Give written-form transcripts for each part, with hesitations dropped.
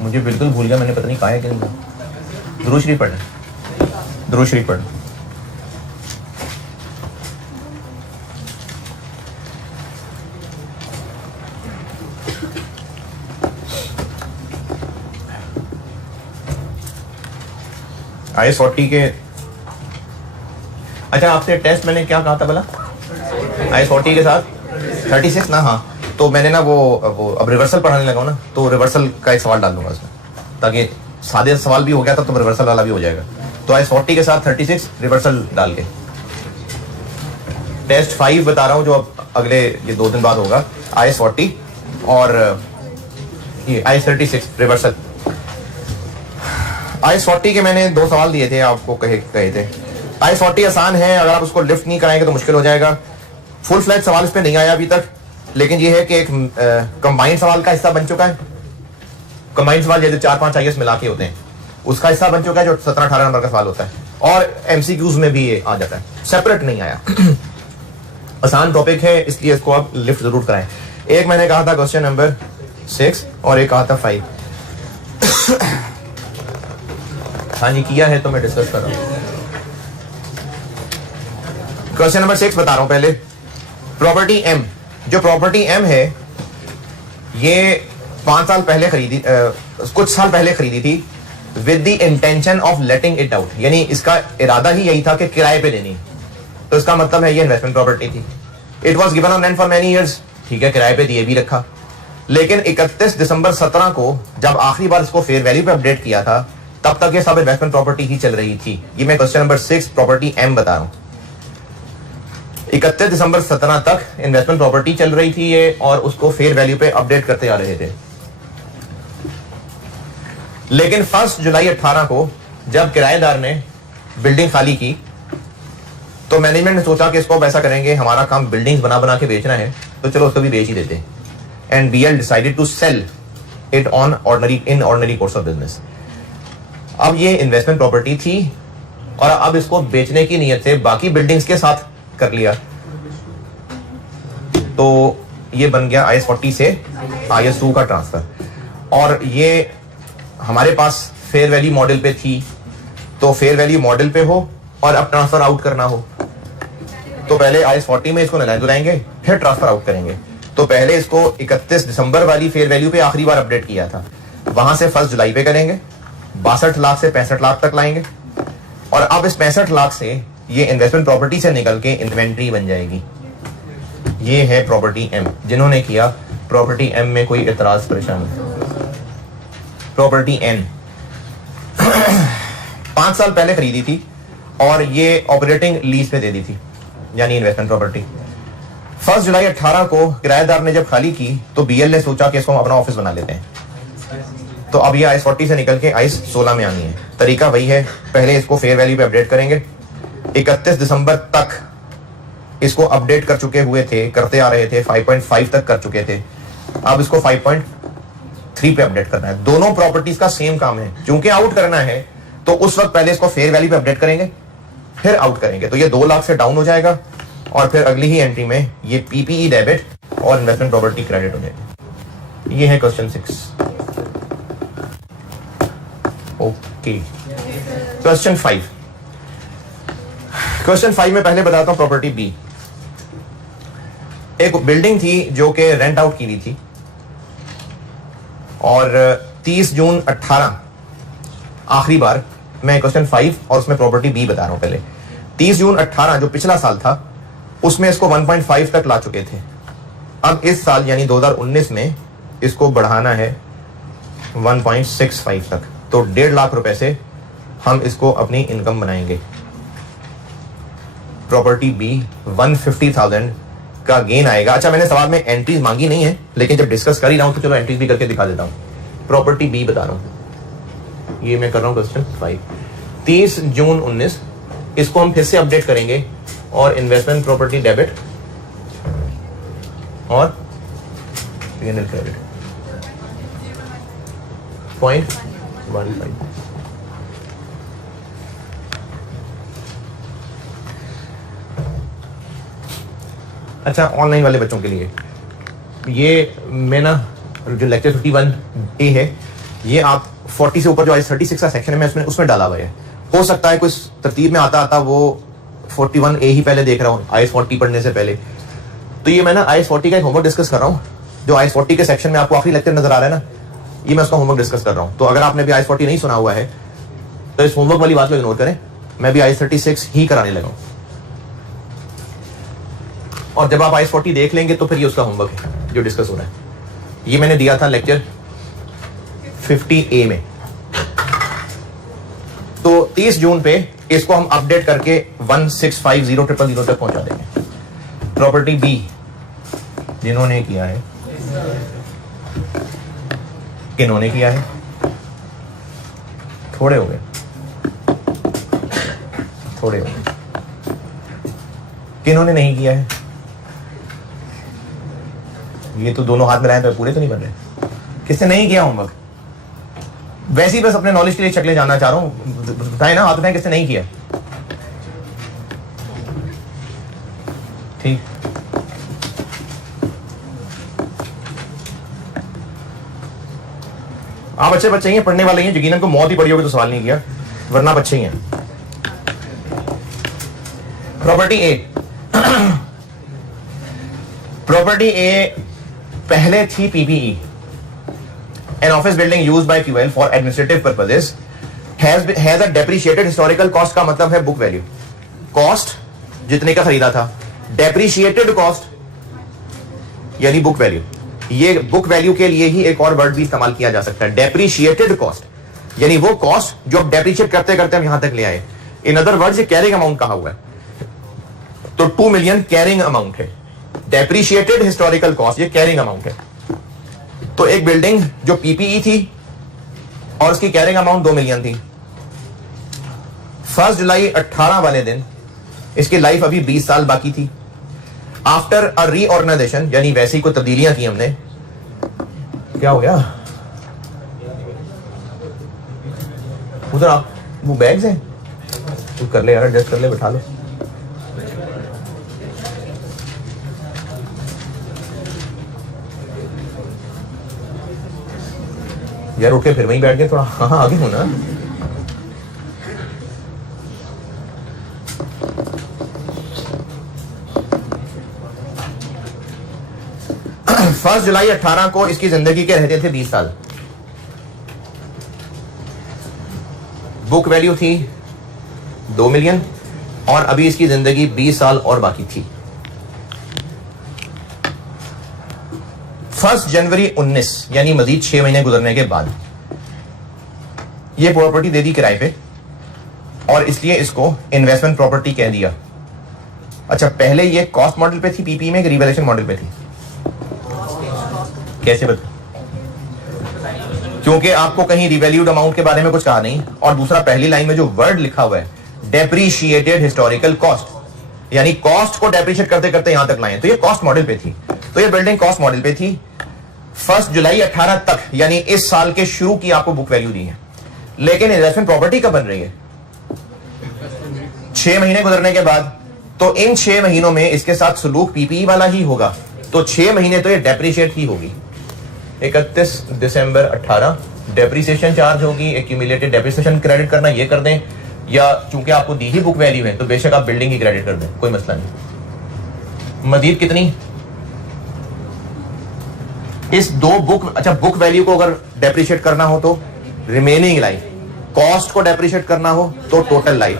मुझे बिल्कुल भूल गया, मैंने पता नहीं कहा है कि नहीं। दुरूद शरीफ पढ़, दुरूद शरीफ पढ़। IS40 के, अच्छा आपसे टेस्ट मैंने क्या कहा था भला? IS40 के साथ 36 ना? हाँ, तो मैंने ना वो अब रिवर्सल पढ़ाने लगा ना, तो रिवर्सल का एक सवाल डाल दूंगा उसमें, ताकि सादे सवाल भी हो गया था तो रिवर्सल वाला भी हो जाएगा। तो IS40 के साथ 36 रिवर्सल डाल के टेस्ट 5 बता रहा हूँ, जो अब अगले ये 2 दिन बाद होगा। IS40 और ये IS36 रिवर्सल। IS40 के मैंने 2 सवाल दिए थे आपको, कहे थे। IS40 आसान है, अगर आप उसको लिफ्ट नहीं कराएंगे तो मुश्किल हो जाएगा। फुल फ्लैट सवाल इस पर नहीं आया अभी तक, लेकिन ये है कि एक कंबाइंड सवाल का हिस्सा बन चुका है। कंबाइंड सवाल जैसे 4-5 IAS मिला के होते हैं, उसका हिस्सा बन चुका है, जो 17-18 नंबर का सवाल होता है, और MCQs में भी ये आ जाता है, सेपरेट नहीं आया। आसान टॉपिक है, इसलिए इसको आप लिफ्ट जरूर कराएं। एक मैंने कहा था क्वेश्चन नंबर 6 और एक कहा था 5। हाँ जी, किया है तो मैं डिस्कस कर रहा हूँ। क्वेश्चन नंबर 6 बता रहा हूं पहले। प्रॉपर्टी M, जो प्रॉपर्टी M है ये 5 साल पहले खरीदी, कुछ साल पहले खरीदी थी with the intention of letting it out, यानी इसका इरादा ही यही था कि किराए पे देनी। तो इसका मतलब है ये इन्वेस्टमेंट प्रॉपर्टी थी। It was given on rent for many years, ठीक है, किराए पे दिए भी रखा। लेकिन 31 दिसंबर 17 को जब आखिरी बार इसको फेयर वैल्यू पे अपडेट किया था, तब तक ये सब इन्वेस्टमेंट प्रॉपर्टी ही चल रही थी। ये मैं क्वेश्चन नंबर 6 प्रॉपर्टी M बता रहा हूं। 31 दिसंबर 17 तक इन्वेस्टमेंट प्रॉपर्टी चल रही थी ये, और उसको फेयर वैल्यू पे अपडेट करते आ रहे थे। लेकिन 1 जुलाई 18 को जब किराएदार ने बिल्डिंग खाली की, तो मैनेजमेंट ने सोचा कि इसको अब ऐसा करेंगे, हमारा काम बिल्डिंग्स बना बना के बेचना है, तो चलो उसको भी बेच ही देते हैं। And BL decided to sell it on ordinary course of business. अब ये इन्वेस्टमेंट प्रॉपर्टी थी और अब इसको बेचने की नीयत से बाकी बिल्डिंग्स के साथ कर लिया, तो ये बन गया IS40 से IS2 का ट्रांसफर। और ये हमारे पास फेयर वैल्यू मॉडल पे थी, तो फेयर वैल्यू मॉडल पे हो और अब ट्रांसफर आउट करना हो, तो पहले IS40 में इसको नलाएंगे, फिर ट्रांसफर आउट करेंगे। तो पहले इसको 31 दिसंबर वाली फेयर वैल्यू पे आखिरी बार अपडेट किया था, वहां से 1 जुलाई पे करेंगे, 62 लाख से 65 लाख तक लाएंगे, और अब इस 65 लाख से ये इन्वेस्टमेंट प्रॉपर्टी से निकल के इन्वेंट्री बन जाएगी। ये है प्रॉपर्टी M। जिन्होंने किया प्रॉपर्टी M में कोई एतराज परेशानी? प्रॉपर्टी N 5 साल पहले खरीदी थी और ये ऑपरेटिंग लीज पे दे दी थी, यानी इन्वेस्टमेंट प्रॉपर्टी। 1 जुलाई 18 को किराएदार ने जब खाली की, तो BL ने सोचा कि इसको हम अपना ऑफिस बना लेते हैं। तो अब ये IS40 से निकल के IS16 में आनी है। तरीका वही है, पहले इसको फेयर वैल्यू पे अपडेट करेंगे। 31 दिसंबर तक इसको अपडेट कर चुके हुए थे, करते आ रहे थे, 5.5 तक कर चुके थे। अब इसको 5.3 पे अपडेट करना है। दोनों प्रॉपर्टीज का सेम काम है। चूंकि आउट करना है तो उस वक्त पहले इसको फेयर वैल्यू पे अपडेट करेंगे, फिर आउट करेंगे, तो ये 2 लाख से डाउन हो जाएगा, और फिर अगली ही एंट्री में ये PPE डेबिट और इन्वेस्टमेंट प्रॉपर्टी क्रेडिट हो जाएगी। ये है क्वेश्चन 6। Okay, question 5। क्वेश्चन 5 में पहले बताता हूं प्रॉपर्टी B। एक बिल्डिंग थी जो कि रेंट आउट की हुई थी, और 30 जून 18 आखिरी बार, मैं क्वेश्चन 5 और उसमें प्रॉपर्टी B बता रहा हूं। पहले 30 जून 18 जो पिछला साल था, उसमें इसको 1.5 तक ला चुके थे। अब इस साल यानी 2019 में इसको बढ़ाना है 1.65 तक, तो 1.5 लाख रुपए से हम इसको अपनी इनकम बनाएंगे। प्रॉपर्टी बी 150,000 का गेन आएगा। अच्छा, मैंने सवाल में एंट्रीज मांगी नहीं है, लेकिन जब डिस्कस कर ही रहा हूं तो चलो एंट्रीज भी करके दिखा देता हूं। प्रॉपर्टी बी बता रहा हूं, ये मैं कर रहा हूं क्वेश्चन 5। 30 जून 19, इसको हम फिर से अपडेट करेंगे और इन्वेस्टमेंट प्रॉपर्टी डेबिट और P&L क्रेडिट 0.15। अच्छा, ऑनलाइन वाले बच्चों के लिए ये मैं ना जो लेक्चर 51A है, ये आप 40 से ऊपर जो IS 36 का सेक्शन है, मैं उसमें डाला हुआ है। हो सकता है कुछ तरतीब में आता आता वो 41A ही पहले देख रहा हूँ IS 40 पढ़ने से पहले। तो ये मैं ना IS 40 का एक होमवर्क डिस्कस कर रहा हूँ, जो IS 40 के सेक्शन में आपको आखिरी लेक्चर नजर आ रहा है ना, ये मैं उसका होमवर्क डिस्कस कर रहा हूँ। तो अगर आपने भी IS 40 नहीं सुना हुआ है तो इस होमवर्क वाली बात को इग्नोर करें, मैं भी IS 36 ही कराने लगा हूँ। और जब आप IS 40 देख लेंगे तो फिर ये उसका होमवर्क है जो डिस्कस हो रहा है। ये मैंने दिया था लेक्चर 50A में। तो 30 जून पे इसको हम अपडेट करके 1650000 तक पहुंचा देंगे। प्रॉपर्टी बी जिन्होंने किया है, किन्होंने किया है, थोड़े हो गए, थोड़े हो गए, किन्होंने नहीं किया है, ये तो दोनों हाथ में लाए तो पूरे तो नहीं बन रहे। किसने नहीं किया होमवर्क? वैसे ही बस अपने नॉलेज के लिए शक्लें जानना चाह रहा हूं, बताए ना, हाथ उठाएं किसने नहीं किया। ठीक, आप अच्छे बच्चे हैं, पढ़ने वाले हैं, यकीनन को मौत ही पड़ी होगी तो सवाल नहीं किया, वरना बच्चे ही हैं। प्रॉपर्टी ए, प्रॉपर्टी ए पहले थी PPE, an office building used by QL for administrative purposes has a depreciated historical cost। का मतलब है बुक वैल्यू, कॉस्ट जितने का खरीदा था, डेप्रिशिएटेड कॉस्ट यानी बुक वैल्यू। ये बुक वैल्यू के लिए ही एक और वर्ड भी इस्तेमाल किया जा सकता है, डेप्रिशिएटेड कॉस्ट, यानी वो कॉस्ट जो डेप्रिशिएट करते करते हम यहां तक ले आए। इन अदर वर्ड्स ये कैरिंग अमाउंट कहा हुआ है, तो 2 मिलियन कैरिंग अमाउंट है। डेप्रिशिएटेड हिस्टोरिकल कॉस्ट ये कैरिंग अमाउंट है। तो एक बिल्डिंग जो PPE थी और उसकी कैरिंग अमाउंट 2 मिलियन थी, 1 जुलाई 18 वाले दिन इसकी लाइफ अभी 20 साल बाकी थी। आफ्टर अ रीऑर्गेनाइजेशन, यानी वैसी कोई तब्दीलियां की हमने, क्या हो गया उधर? आप वो बैग्स हैं, तू कर ले यार, एडजस्ट कर ले, बैठा लो। यार उठ के फिर वहीं बैठ गए, थोड़ा हाँ आगे हो ना। 1 जुलाई 18 को इसकी जिंदगी के रहते थे 20 साल। बुक वैल्यू थी 2 मिलियन और अभी इसकी जिंदगी 20 साल और बाकी थी। 1 जनवरी 19 यानी मजीद 6 महीने गुजरने के बाद ये प्रॉपर्टी दे दी किराए पे और इसलिए इसको इन्वेस्टमेंट प्रॉपर्टी कह दिया। अच्छा, पहले ये कॉस्ट मॉडल पे थी PPE में कि रिवैल्यूएशन मॉडल पे थी? कैसे बता? क्योंकि आपको कहीं रिवैल्यूड अमाउंट के बारे में कुछ कहा नहीं, और दूसरा पहली लाइन में जो वर्ड लिखा हुआ है डेप्रिशिएटेड हिस्टोरिकल कॉस्ट, यानी कॉस्ट को डेप्रिशिएट करते करते यहां तक लाए, तो ये कॉस्ट मॉडल पे थी। तो ये बिल्डिंग कॉस्ट मॉडल पे थी। 1 जुलाई 18 तक यानी इस साल के शुरू की आपको बुक वैल्यू दी है, लेकिन इन्वेस्टमेंट प्रॉपर्टी कब बन रही है? 6 महीने गुजरने के बाद। तो इन 6 महीनों में इसके साथ सलूक PPE वाला ही होगा, तो 6 महीने तो ये डेप्रिशिएट ही होगी। 31 दिसंबर 18 डेप्रिसिएशन चार्ज होगी, एक्यूमुलेटेड डेप्रिसिएशन क्रेडिट करना ये कर दें, या चूंकि आपको दी ही बुक वैल्यू है तो बेशक आप बिल्डिंग ही क्रेडिट कर दें, कोई मसला नहीं। मजीद कितनी? इस दो बुक, अच्छा बुक वैल्यू को अगर डेप्रिशिएट करना हो तो रिमेनिंग लाइफ, कॉस्ट को डेप्रिशिएट करना हो तो टोटल लाइफ।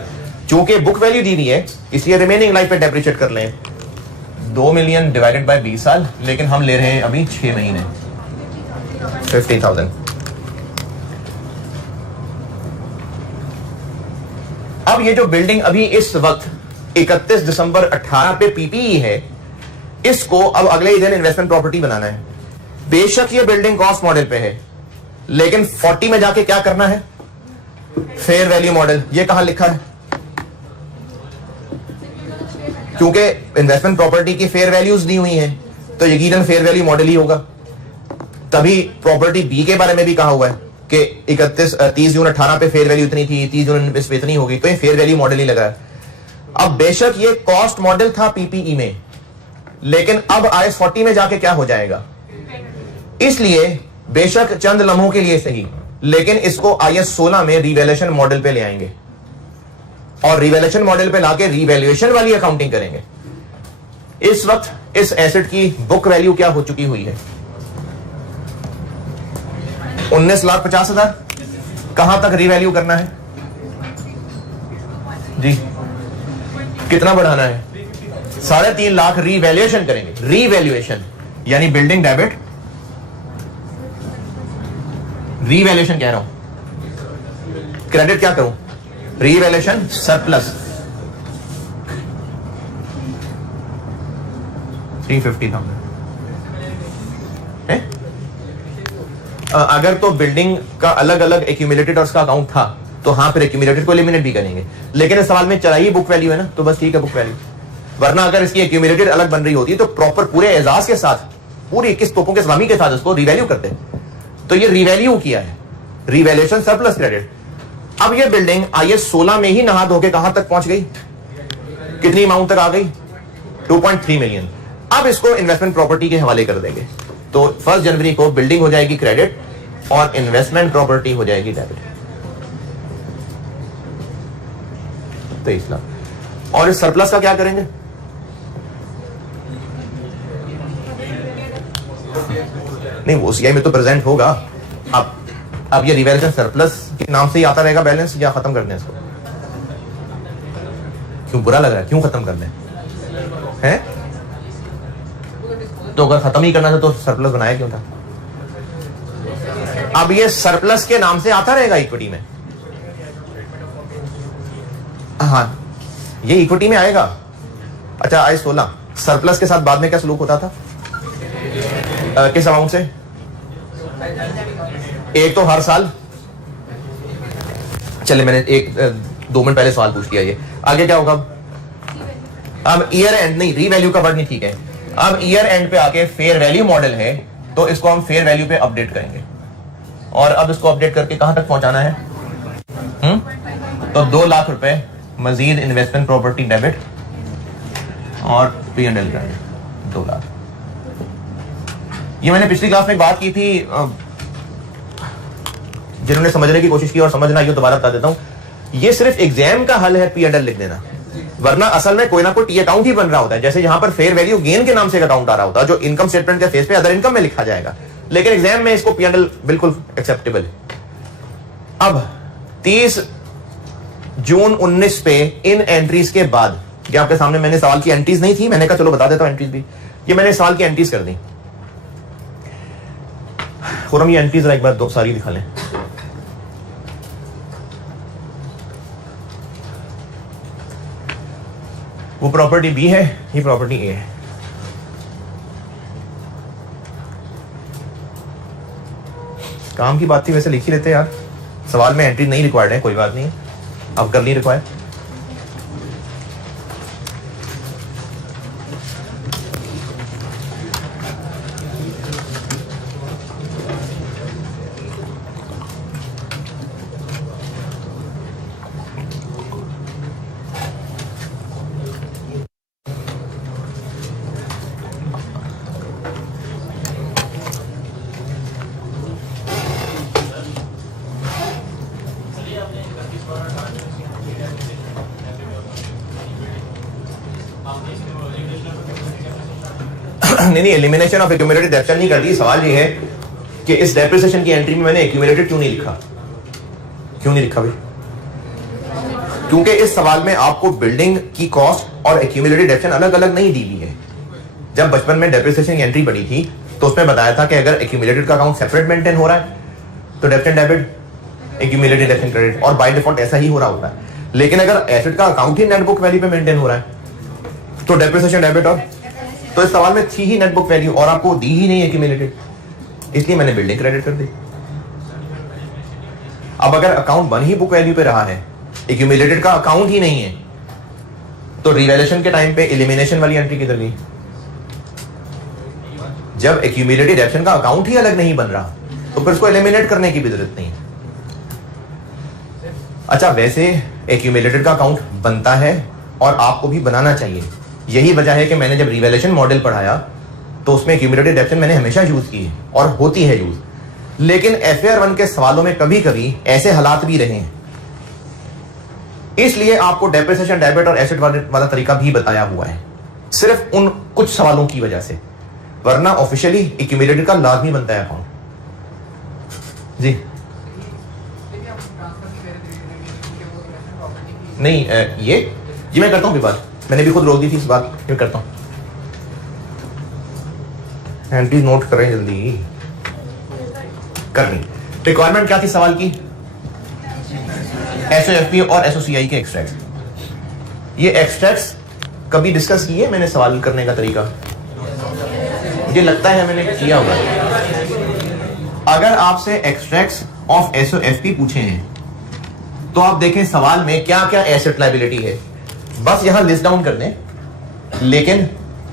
चूंकि बुक वैल्यू दी हुई है इसलिए रिमेनिंग लाइफ पे डेप्रिशिएट कर लें, 2 मिलियन डिवाइडेड बाय 20 साल, लेकिन हम ले रहे हैं अभी 6 महीने, 50,000। अब ये जो बिल्डिंग अभी इस वक्त 31 दिसंबर 18 पे पीपीई है, इसको अब अगले ही दिन इन्वेस्टमेंट प्रॉपर्टी बनाना है। बेशक ये बिल्डिंग कॉस्ट मॉडल पे है, लेकिन 40 में जाके क्या करना है, फेयर वैल्यू मॉडल। ये कहां लिखा है? क्योंकि इन्वेस्टमेंट प्रॉपर्टी की फेयर वैल्यूज दी हुई हैं, तो यकीनन फेयर वैल्यू मॉडल ही होगा। तभी प्रॉपर्टी बी के बारे में भी कहा हुआ है कि 30 जून 18 पे फेयर वैल्यू इतनी थी, 30 जून पे इतनी होगी, तो ये फेयर वैल्यू मॉडल ही लगा है। अब बेशक ये कॉस्ट मॉडल था पीपीई में, लेकिन अब IAS 40 में जाके क्या हो जाएगा, इसलिए बेशक चंद लम्हों के लिए सही, लेकिन इसको IAS 16 में रिवैल्यूएशन मॉडल पे ले आएंगे और रिवैल्यूएशन मॉडल पे लाके रिवैल्यूएशन वाली अकाउंटिंग करेंगे। इस वक्त इस एसेट की बुक वैल्यू क्या हो चुकी हुई है, 19,50,000। कहां तक रिवैल्यू करना है जी, कितना बढ़ाना है, 3.5 लाख रिवैल्यूएशन करेंगे। रिवैल्यूएशन यानी बिल्डिंग डेबिट, रिवैल्यूएशन कह रहा हूं, क्रेडिट क्या करूं, रिवैल्यूएशन सरप्लस 350,000 है। अगर तो बिल्डिंग का अलग अलग एक्यूमुलेटेड और उसका अकाउंट था तो हाँ, फिर एक्यूमुलेटेड को एलिमिनेट भी करेंगे, लेकिन इस सवाल में चलाई बुक वैल्यू है ना, तो बस ठीक है बुक वैल्यू। वरना अगर इसकी एक्यूमुलेटेड अलग बन रही होती तो प्रॉपर पूरे एजाज के साथ, पूरी 21 तोपों के सलामी के साथ इसको रिवैल्यू करते। तो ये रिवैल्यू किया है, रिवैल्यूएशन सरप्लस क्रेडिट। अब ये बिल्डिंग IAS 16 में ही नहा धो के कहां तक पहुंच गई, कितनी अमाउंट तक आ गई, 2.3 मिलियन। अब इसको इन्वेस्टमेंट प्रॉपर्टी के हवाले कर देंगे, तो 1 जनवरी को बिल्डिंग हो जाएगी क्रेडिट और इन्वेस्टमेंट प्रॉपर्टी हो जाएगी डेबिट, 23 लाख। और इस सरप्लस का क्या करेंगे, नहीं वो सीआई में तो प्रेजेंट होगा। अब ये रिवैल्यूएशन सरप्लस के नाम से ही आता रहेगा बैलेंस, या खत्म कर दें इसको, क्यों बुरा लग रहा है, क्यों खत्म कर दें हैं? तो अगर खत्म ही करना था तो सरप्लस बनाया क्यों था? अब ये सरप्लस के नाम से आता रहेगा इक्विटी में, हाँ ये इक्विटी में आएगा। अच्छा IAS 16 सरप्लस के साथ बाद में क्या सलूक होता था, किस अमाउंट से, एक तो हर साल, चले मैंने 1-2 मिनट पहले सवाल पूछ लिया, ये आगे क्या होगा। अब ईयर एंड, नहीं रिवैल्यू का वर्ड नहीं ठीक है, अब ईयर एंड पे आके फेयर वैल्यू मॉडल है, तो इसको हम फेयर वैल्यू पे अपडेट करेंगे। और अब इसको अपडेट करके कहां तक पहुंचाना है, तो 2 लाख रुपए मजीद इन्वेस्टमेंट प्रॉपर्टी डेबिट और P&L करेंगे 2 लाख। ये मैंने पिछली क्लास में एक बात की थी, जिन्होंने समझने की कोशिश की और समझना आइए दोबारा बता देता हूं। ये सिर्फ एग्जाम का हल है P&L लिख देना, वरना असल में कोई ना कोई टी अकाउंट ही बन रहा होता है। जैसे यहां पर फेयर वैल्यू गेन के नाम से एक अकाउंट आ रहा होता है, जो इनकम स्टेटमेंट के फेस पे अदर इनकम में लिखा जाएगा, लेकिन एग्जाम में इसको P&L बिल्कुल एक्सेप्टेबल है। अब 30 जून 19 पे इन एंट्रीज के बाद, ये आपके सामने मैंने सवाल की एंट्रीज नहीं थी, मैंने कहा चलो बता देता हूं एंट्रीज भी, ये मैंने सवाल की एंट्रीज कर दी। खुरम ये एंट्रीज एक बार 2 सारी दिखा लें। वो प्रॉपर्टी बी है, ये प्रॉपर्टी ए है। काम की बात थी, वैसे लिख ही लेते यार, सवाल में एंट्री नहीं रिक्वायर्ड है, कोई बात नहीं, अब कर नहीं रिक्वायर्ड। नहीं, एलिमिनेशन ऑफ एक्यूमुलेटेड डेप्ट नहीं करती। सवाल ये है कि इस डेप्रिसिएशन की एंट्री में मैंने एक्यूमुलेटेड क्यों नहीं लिखा, क्यों नहीं लिखा भाई? क्योंकि इस सवाल में आपको बिल्डिंग की कॉस्ट और एक्यूमुलेटेड डेप्ट अलग अलग नहीं दी हुई है। जब बचपन में डेप्रिसिएशन की एंट्री बनी थी तो उसमें बताया था कि अगर एक्यूमुलेटेड का अकाउंट सेपरेट मेंटेन हो रहा है तो डेप्ट and debit, accumulated dept and credit, और बाय डिफॉल्ट ऐसा ही हो रहा होता है। लेकिन अगर एसेट का अकाउंट ही नेट बुक वैल्यू पे मेंटेन हो रहा है तो डेप्रिसिएशन डेबिट और तो इस सवाल में थी ही नेट बुक वैल्यू और आपको दी ही नहीं एक्यूमुलेटेड, इसलिए मैंने बिल्डिंग क्रेडिट कर दी। अब अगर अकाउंट बन ही बुक वैल्यू पे रहा है, एक्यूमुलेटेड का अकाउंट ही नहीं है, तो रिवैल्यूएशन के टाइम पे एलिमिनेशन वाली एंट्री किधर गई? जब एक्यूमुलेटेड एक्शन का अकाउंट ही अलग नहीं बन रहा तो फिर उसको एलिमिनेट करने की भी जरूरत नहीं। अच्छा, वैसे एक्यूमुलेटेड का अकाउंट बनता है और आपको भी बनाना चाहिए। यही वजह है कि मैंने जब रिवैल्यूएशन मॉडल पढ़ाया तो उसमें एक्यूमुलेटेड एक्शन मैंने हमेशा यूज की है और होती है यूज। लेकिन FAR 1 के सवालों में कभी कभी ऐसे हालात भी रहे हैं, इसलिए आपको डेप्रिसिएशन डेबिट और एसेट वाला तरीका भी बताया हुआ है, सिर्फ उन कुछ सवालों की वजह से, वरना ऑफिशियली एक्यूमुलेटेड का लाजमी बनता है अकाउंट। जी नहीं, ये मैं करता हूं भी बात, मैंने भी खुद रोक दी थी इस बात, ये करता हूं। एंट्री नोट करें जल्दी करनी। रिक्वायरमेंट क्या थी सवाल की? SOFP और SOCI के एक्सट्रैक्ट। ये एक्सट्रैक्ट्स कभी डिस्कस किए मैंने सवाल करने का तरीका? मुझे लगता है मैंने किया होगा। अगर आपसे एक्सट्रैक्ट्स ऑफ SOFP पूछे हैं तो आप देखें सवाल में क्या क्या एसेट लायबिलिटी है, बस यहां लिस्ट डाउन कर दें, लेकिन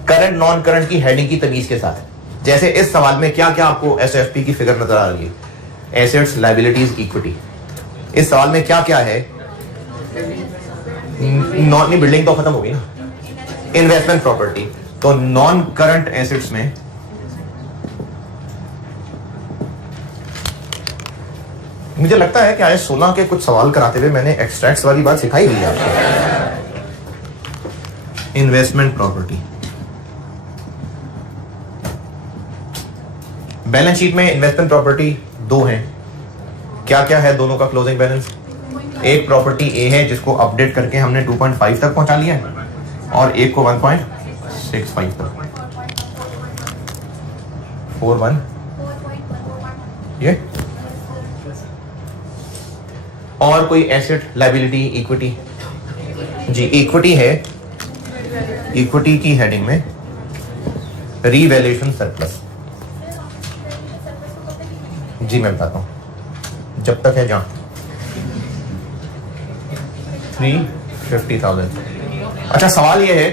करंट नॉन करंट की हेडिंग की तमीज के साथ। जैसे इस सवाल में क्या क्या आपको SOFP की फिगर नजर आ रही है? Assets, liabilities, equity. इस सवाल में क्या क्या है? नॉन बिल्डिंग तो खत्म हो गई ना, इन्वेस्टमेंट प्रॉपर्टी। तो नॉन करंट एसेट्स में मुझे लगता है कि आए 16 के कुछ सवाल कराते हुए मैंने एक्सट्रैक्ट्स वाली बात सिखाई हुई है आपको। इन्वेस्टमेंट प्रॉपर्टी, बैलेंस शीट में इन्वेस्टमेंट प्रॉपर्टी दो हैं। क्या क्या है दोनों का क्लोजिंग बैलेंस? एक प्रॉपर्टी ए है जिसको अपडेट करके हमने 2.5 तक पहुंचा लिया है और एक को 1.65 तक। 4.1 ये। और कोई एसेट, लायबिलिटी, इक्विटी? जी इक्विटी है, इक्विटी की हेडिंग में रीवैल्यूएशन सरप्लस। जी मैं बताता हूं, जब तक है जहां 350,000। अच्छा सवाल ये है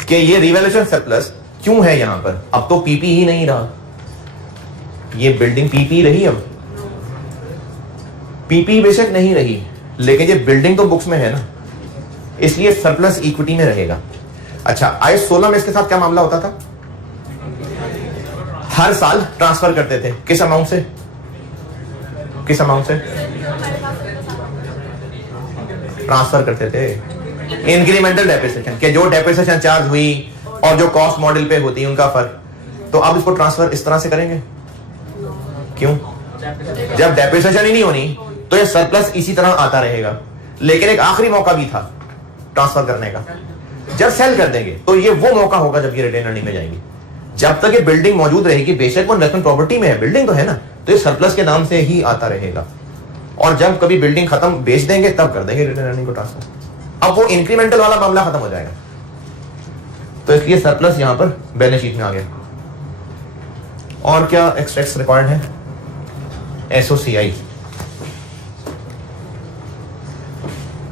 कि ये रिवैल्यूएशन सरप्लस क्यों है यहां पर? अब तो पीपी ही नहीं रहा, ये बिल्डिंग पीपी रही, अब पीपी बेशक नहीं रही लेकिन ये बिल्डिंग तो बुक्स में है ना, इसलिए सरप्लस इक्विटी में रहेगा। अच्छा IAS 16 में इसके साथ क्या मामला होता था? हर साल ट्रांसफर करते थे, किस अमाउंट से? किस अमाउंट से ट्रांसफर करते थे? इंक्रीमेंटल डेप्रिसिएशन के जो डेप्रिसिएशन चार्ज हुई और जो कॉस्ट मॉडल पे होती है उनका फर्क। तो अब इसको ट्रांसफर इस तरह से करेंगे, क्यों? जब डेप्रिसिएशन ही नहीं होनी तो ये सरप्लस इसी तरह आता रहेगा। लेकिन एक आखिरी मौका भी था ट्रांसफर करने का, जब सेल कर देंगे तो ये वो मौका होगा जब ये रिटेन अर्निंग में जाएगी। जब तक ये बिल्डिंग मौजूद रहेगी, बेशक वो इन्वेस्टमेंट प्रॉपर्टी में है, बिल्डिंग तो है ना, तो ये सरप्लस के नाम से ही आता रहेगा। और जब कभी बिल्डिंग खत्म बेच देंगे तब कर देंगे रिटेन अर्निंग को ट्रांसफर। अब वो इंक्रीमेंटल वाला मामला खत्म हो जाएगा, तो इसलिए सरप्लस यहां पर बैलेंस शीट में आ गया। और क्या एक्सट्रैक्ट्स रिक्वायर्ड है? SOCI,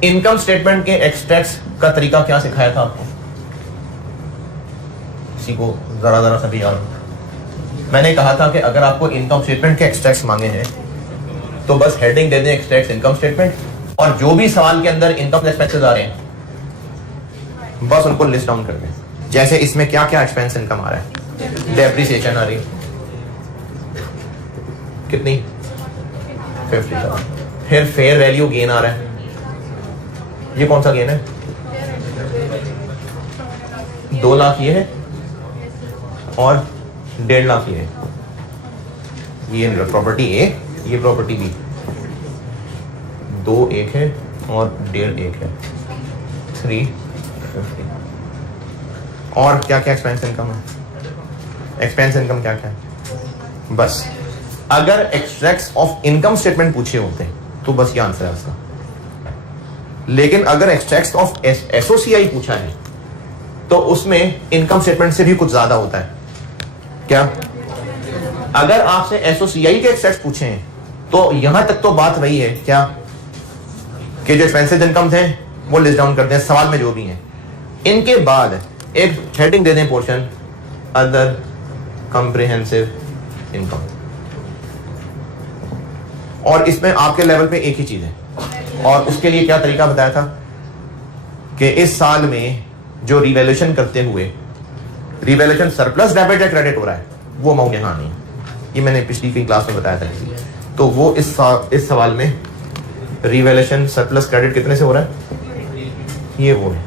इनकम स्टेटमेंट के एक्सट्रैक्ट्स का तरीका क्या सिखाया था आपको? किसी को जरा जरा सा भी याद? मैंने कहा था कि अगर आपको इनकम स्टेटमेंट के एक्सट्रैक्ट्स मांगे हैं तो बस हेडिंग दे दें एक्सट्रैक्ट्स इनकम स्टेटमेंट, और जो भी सवाल के अंदर इनकम एक्सपेंसेस आ रहे हैं बस उनको लिस्ट डाउन कर दें। जैसे इसमें क्या क्या एक्सपेंस इनकम आ रहा है? डेप्रिसिएशन आ रही कितनी? 50,000। फिर फेयर वैल्यू गेन आ रहा है, ये कौन सा गेन है? 2 लाख ये है और 1.5 लाख ये है। ये प्रॉपर्टी ए, ये प्रॉपर्टी बी, 2 एक है और 1.5 एक है, 350। और क्या क्या एक्सपेंस इनकम है? एक्सपेंस इनकम क्या क्या है? बस अगर एक्सट्रैक्ट्स ऑफ इनकम स्टेटमेंट पूछे होते तो बस ये आंसर है उसका। लेकिन अगर एक्सट्रैक्ट्स ऑफ एसओसीआई पूछा है तो उसमें इनकम स्टेटमेंट से भी कुछ ज्यादा होता है। क्या? अगर आपसे एसओसीआई के एक्सट्रैक्ट्स पूछे हैं तो यहां तक तो बात वही है क्या कि जो एक्सपेंसिव इनकम थे वो लिस्ट डाउन करते हैं सवाल में जो भी हैं। इनके बाद एक हेडिंग दे दें पोर्शन अदर कॉम्प्रिहेंसिव इनकम, और इसमें आपके लेवल पे एक ही चीज है। और उसके लिए क्या तरीका बताया था कि इस साल में जो रिवैल्यूएशन करते हुए रिवैल्यूएशन सरप्लस डेबिट या क्रेडिट हो रहा है वो अमाउंट यहां नहीं है। ये मैंने पिछली की क्लास में बताया था किसी, तो वो इस सवाल में रिवैल्यूएशन सरप्लस क्रेडिट कितने से हो रहा है, ये वो है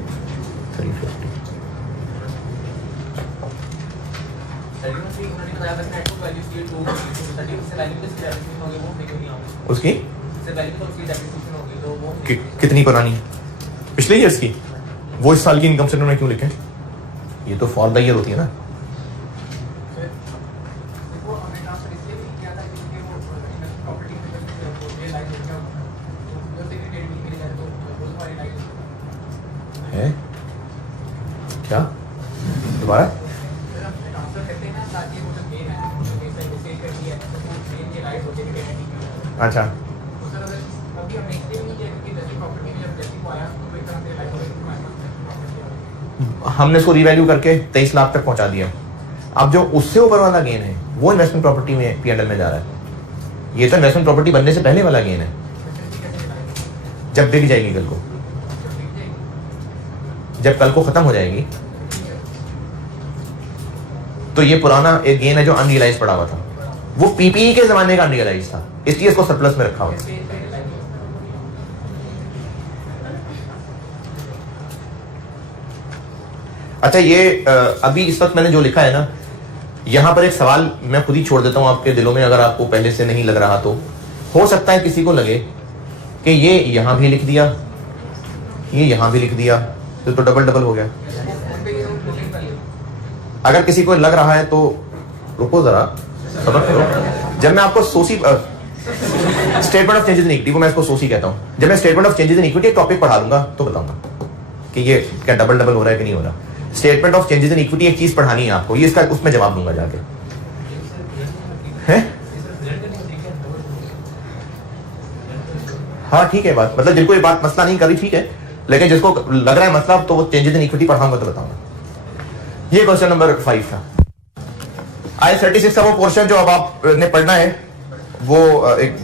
350। उसकी कितनी पुरानी है? पिछले ईयर्स की। वो इस साल की इनकम स्टेटमेंट में क्यों लिखे? ये तो फॉर द ईयर होती है ना। है क्या? दोबारा? अच्छा, हमने इसको रिवैल्यू करके 23 लाख तक पहुंचा दिया। अब जो उससे ऊपर वाला गेन है वो इन्वेस्टमेंट प्रॉपर्टी में पीएनएल में जा रहा है। ये तो इन्वेस्टमेंट प्रॉपर्टी बनने से पहले वाला गेन है, जब बिक जाएगी कल को, जब कल को खत्म हो जाएगी तो ये पुराना एक गेन है जो अनरियलाइज पड़ा हुआ था। वो पीपीई के जमाने का अनरियलाइज था, इसलिए इसको सरप्लस में रखा हुआ। अच्छा, ये अभी इस वक्त मैंने जो लिखा है ना, यहां पर एक सवाल मैं खुद ही छोड़ देता हूं आपके दिलों में, अगर आपको पहले से नहीं लग रहा तो हो सकता है किसी को लगे कि ये यहां भी लिख दिया, ये यहां भी लिख दिया, तो डबल डबल हो गया। अगर किसी को लग रहा है तो रुको जरा, सब्र करो। जब मैं आपको SOCIE statement of changes in equity, मैं इसको सोसी कहता हूं, जब मैं statement of changes in equity topic पढ़ा दूंगा तो बताऊंगा कि ये क्या डबल डबल हो रहा है कि नहीं हो रहा। Statement of changes in equity एक चीज पढ़ानी है आपको, ये इसका उसमें जवाब दूंगा जाके। है? हाँ ठीक है बात, मतलब जिनको ये बात मसला नहीं करी ठीक है, लेकिन जिसको लग रहा है मसला तो वो चेंजेस इन इक्विटी पढ़ाऊंगा तो बताऊंगा। ये क्वेश्चन नंबर 5 था। IAS 36 का वो पोर्शन जो अब आपने पढ़ना है वो एक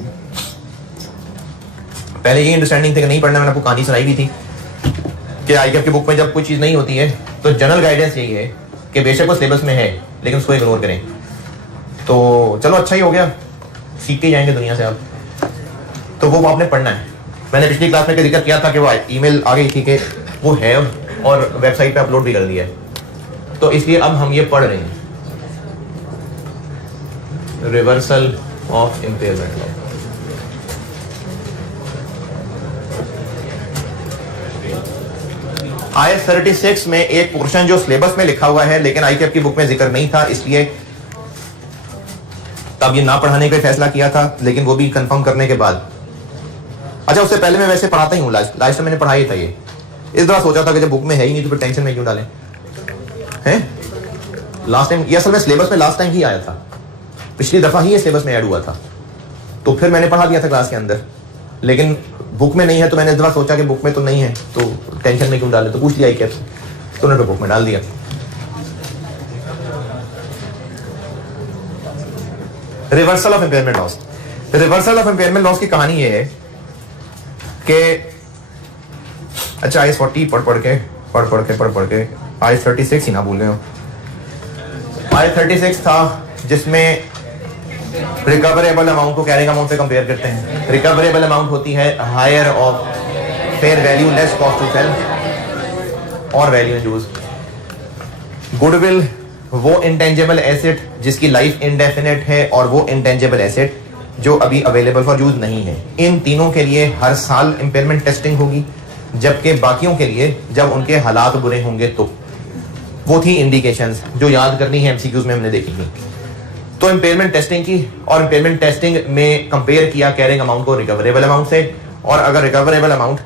पहले ये अंडरस्टैंडिंग थी कि नहीं पढ़ना, मैंने आपको कहानी सुनाई भी थी कि आईकेएफ की बुक में जब कोई चीज नहीं होती है तो जनरल गाइडेंस यही है कि बेशक वो सिलेबस में है लेकिन उसको इग्नोर करें। तो चलो अच्छा ही हो गया, सीख के जाएंगे दुनिया से आप। तो वो आपने पढ़ना है। मैंने पिछली क्लास में जिक्र किया था कि वो ईमेल आ गई थी कि वो है और वेबसाइट पे अपलोड भी कर दिया है, तो इसलिए अब हम ये पढ़ रहे हैं, reversal of impairment law. IAS 36 में एक पोर्शन जो सिलेबस में लिखा हुआ है लेकिन आईकेएफ की बुक में जिक्र नहीं था, इसलिए तब ये ना पढ़ाने का फैसला किया था, लेकिन वो भी कंफर्म करने के बाद। अच्छा, उससे पहले मैं वैसे पढ़ाता ही हूँ, लास्ट टाइम मैंने पढ़ाई था ये। इस दफा सोचा था कि जब बुक में है ही नहीं तो फिर टेंशन में क्यों डालें, हैं? लास्ट टाइम ये असल में सिलेबस में लास्ट टाइम ही आया था, पिछली दफा ही ये सिलेबस में ऐड हुआ था, तो फिर मैंने पढ़ा दिया था क्लास के अंदर, लेकिन बुक में नहीं है तो मैंने इस दफा सोचा कि बुक में तो नहीं है तो टेंशन में क्यों डाले, तो पूछ लिया आईकेएफ से, तो उन्होंने बुक में डाल दिया। Reversal of impairment loss. Reversal of impairment loss की कहानी ये है कि अच्छा IAS 40 पढ़ के IAS 36 ही ना भूल गए हो। IAS 36 था जिसमें रिकवरेबल अमाउंट को कैरिंग अमाउंट से कंपेयर करते हैं। रिकवरेबल अमाउंट होती है higher of fair value less cost to sell और वैल्यू इन यूज। गुडविल वो इंटेंजिबल एसेट जिसकी लाइफ इनडेफिनेट है और वो इंटेंजिबल एसेट जो अभी अवेलेबल फॉर यूज नहीं है। इन तीनों के लिए हर साल इंपेयरमेंट टेस्टिंग होगी, जबकि बाकियों के लिए जब उनके हालात बुरे होंगे तो। वो थी इंडिकेशंस जो याद करनी है, एमसीक्यूज में हमने देखी थी। तो इंपेयरमेंट टेस्टिंग की, और इंपेयरमेंट टेस्टिंग में कंपेयर किया कैरिंग अमाउंट को रिकवरेबल अमाउंट से, और अगर रिकवरेबल अमाउंट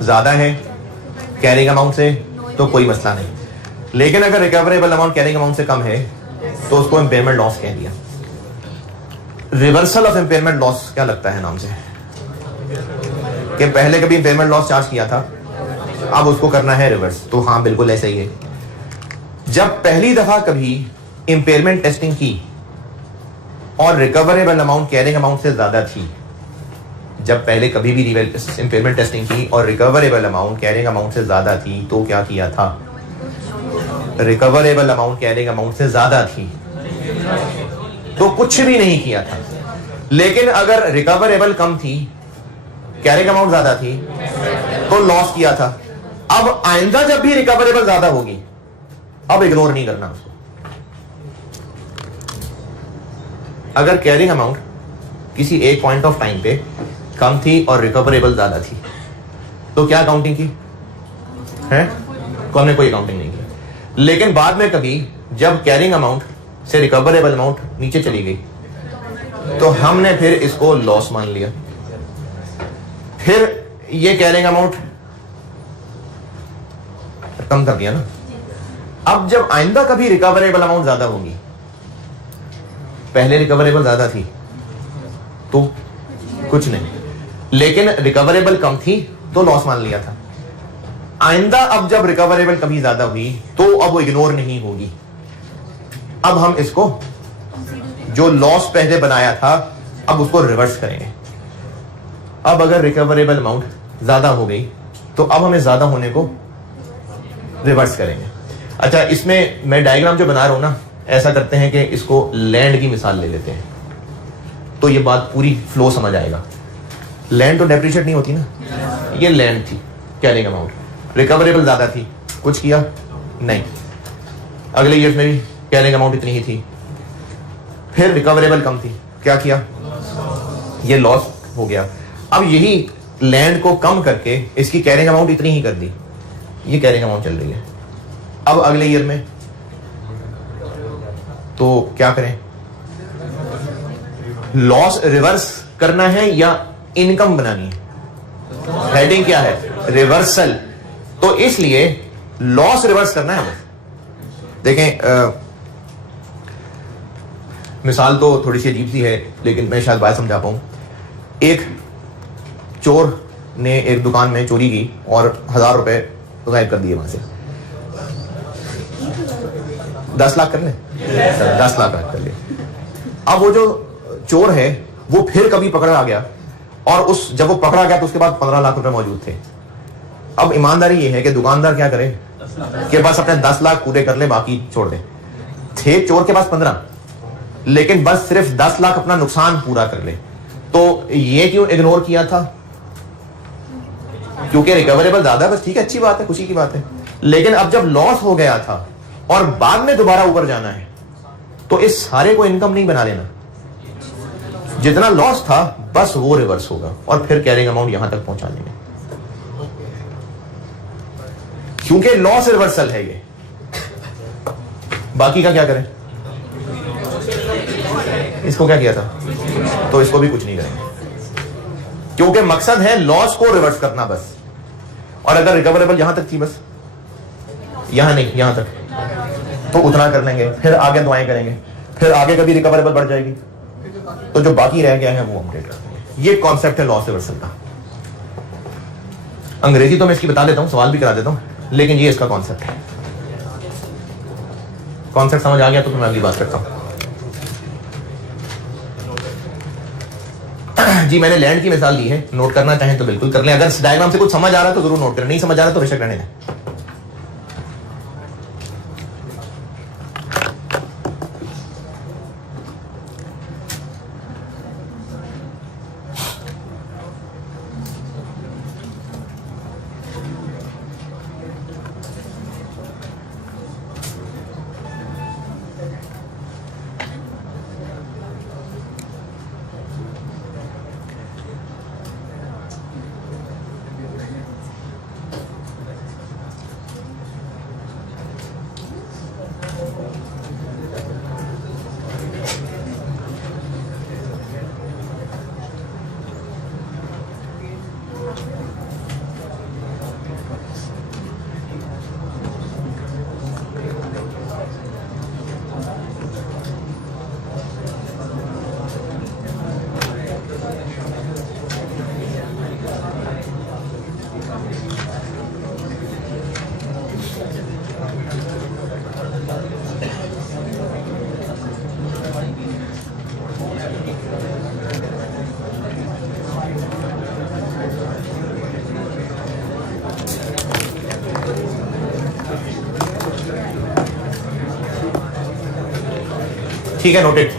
ज्यादा है कैरिंग अमाउंट से तो कोई मसला नहीं, लेकिन अगर रिकवरेबल अमाउंट कैरिंग अमाउंट से कम है तो उसको इम्पेयरमेंट लॉस कह दिया। रिवर्सल ऑफ इम्पेयरमेंट लॉस क्या लगता है नाम से, कि पहले कभी इम्पेयरमेंट लॉस चार्ज किया था, अब उसको करना है रिवर्स। तो हाँ बिल्कुल ऐसा ही है। जब पहली दफा कभी इम्पेयरमेंट टेस्टिंग की और रिकवरेबल अमाउंट कैरिंग अमाउंट से ज्यादा थी, जब पहले कभी भी इम्पेयरमेंट टेस्टिंग की और रिकवरेबल अमाउंट कैरिंग अमाउंट से ज्यादा थी, तो क्या किया था, रिकवरेबल अमाउंट कैरिंग अमाउंट से ज्यादा थी तो कुछ भी नहीं किया था। लेकिन अगर रिकवरेबल कम थी कैरिंग अमाउंट ज्यादा थी तो लॉस किया था। अब आइंदा जब भी रिकवरेबल ज्यादा होगी, अब इग्नोर नहीं करना उसको। अगर कैरिंग अमाउंट किसी एक पॉइंट ऑफ टाइम पे कम थी और रिकवरेबल ज्यादा थी तो क्या काउंटिंग की है, तो हमने कोई काउंटिंग नहीं की। लेकिन बाद में कभी जब कैरिंग अमाउंट से रिकवरेबल अमाउंट नीचे चली गई तो हमने फिर इसको लॉस मान लिया, फिर ये कैरिंग अमाउंट कम कर दिया ना। अब जब आइंदा कभी रिकवरेबल अमाउंट ज्यादा होगी, पहले रिकवरेबल ज्यादा थी तो कुछ नहीं, लेकिन रिकवरेबल कम थी तो लॉस मान लिया था। आइंदा अब जब रिकवरेबल कभी ज्यादा हुई तो अब वो इग्नोर नहीं होगी। अब हम इसको जो लॉस पहले बनाया था अब उसको रिवर्स करेंगे। अब अगर रिकवरेबल अमाउंट ज्यादा हो गई तो अब हमें ज्यादा होने को रिवर्स करेंगे। अच्छा, इसमें मैं डायग्राम जो बना रहा हूं ना, ऐसा करते हैं कि इसको लैंड की मिसाल ले लेते हैं तो ये बात पूरी फ्लो समझ आएगा। लैंड तो डेप्रिशिएट नहीं होती ना, ये लैंड थी कैरिंग अमाउंट, रिकवरेबल ज्यादा थी, कुछ किया नहीं, अगले ईयर में भी कैरिंग अमाउंट इतनी ही थी, फिर रिकवरेबल कम थी, क्या किया, ये लॉस हो गया। अब यही लैंड को कम करके इसकी कैरिंग अमाउंट इतनी ही कर दी, ये कैरिंग अमाउंट चल रही है। अब अगले ईयर में तो क्या करें, लॉस रिवर्स करना है या इनकम बनानी है, हेडिंग क्या है, रिवर्सल। तो इसलिए लॉस रिवर्स करना है बस। देखें मिसाल तो थोड़ी सी अजीब सी है लेकिन मैं शायद बात समझा पाऊं। एक चोर ने एक दुकान में चोरी की और 1000 रुपए गायब कर दिए वहां से। 10 लाख कर ले, 10 लाख गायब कर लिए। अब वो जो चोर है वो फिर कभी पकड़ा आ गया और उस जब वो पकड़ा गया तो उसके बाद 15 लाख रुपए मौजूद थे। अब ईमानदारी ये है कि दुकानदार क्या करे कि बस अपने 10 लाख पूरे कर ले, बाकी छोड़ दे। थे चोर के पास 15, लेकिन बस सिर्फ 10 लाख अपना नुकसान पूरा कर ले। तो ये क्यों इग्नोर किया था, क्योंकि रिकवरेबल ज्यादा, बस ठीक है, अच्छी बात है, खुशी की बात है। लेकिन अब जब लॉस हो गया था और बाद में दोबारा ऊपर जाना है तो इस सारे को इनकम नहीं बना लेना। जितना लॉस था बस वो रिवर्स होगा और फिर कैरिंग अमाउंट यहां तक पहुंचा देंगे, क्योंकि लॉस रिवर्सल है ये। बाकी का क्या करें, इसको क्या किया था, तो इसको भी कुछ नहीं करेंगे, क्योंकि मकसद है लॉस को रिवर्स करना बस। और अगर रिकवरेबल यहां तक थी, बस यहां नहीं, यहां तक, तो उतना कर लेंगे, फिर आगे दुआएं करेंगे, फिर आगे कभी रिकवरेबल बढ़ जाएगी तो जो बाकी रह गया है वो अपडेट कर देंगे। ये कॉन्सेप्ट है लॉस रिवर्सल का। अंग्रेजी तो मैं इसकी बता देता हूं, सवाल भी करा देता हूं, लेकिन ये इसका कॉन्सेप्ट है। कॉन्सेप्ट समझ आ गया तो मैं अगली बात करता हूं। जी, मैंने लैंड की मिसाल दी है, नोट करना चाहें तो बिल्कुल कर लें। अगर इस डायग्राम से कुछ समझ आ रहा है तो जरूर नोट करें, नहीं समझ आ रहा तो बेशक रहने दें। ठीक है, noted.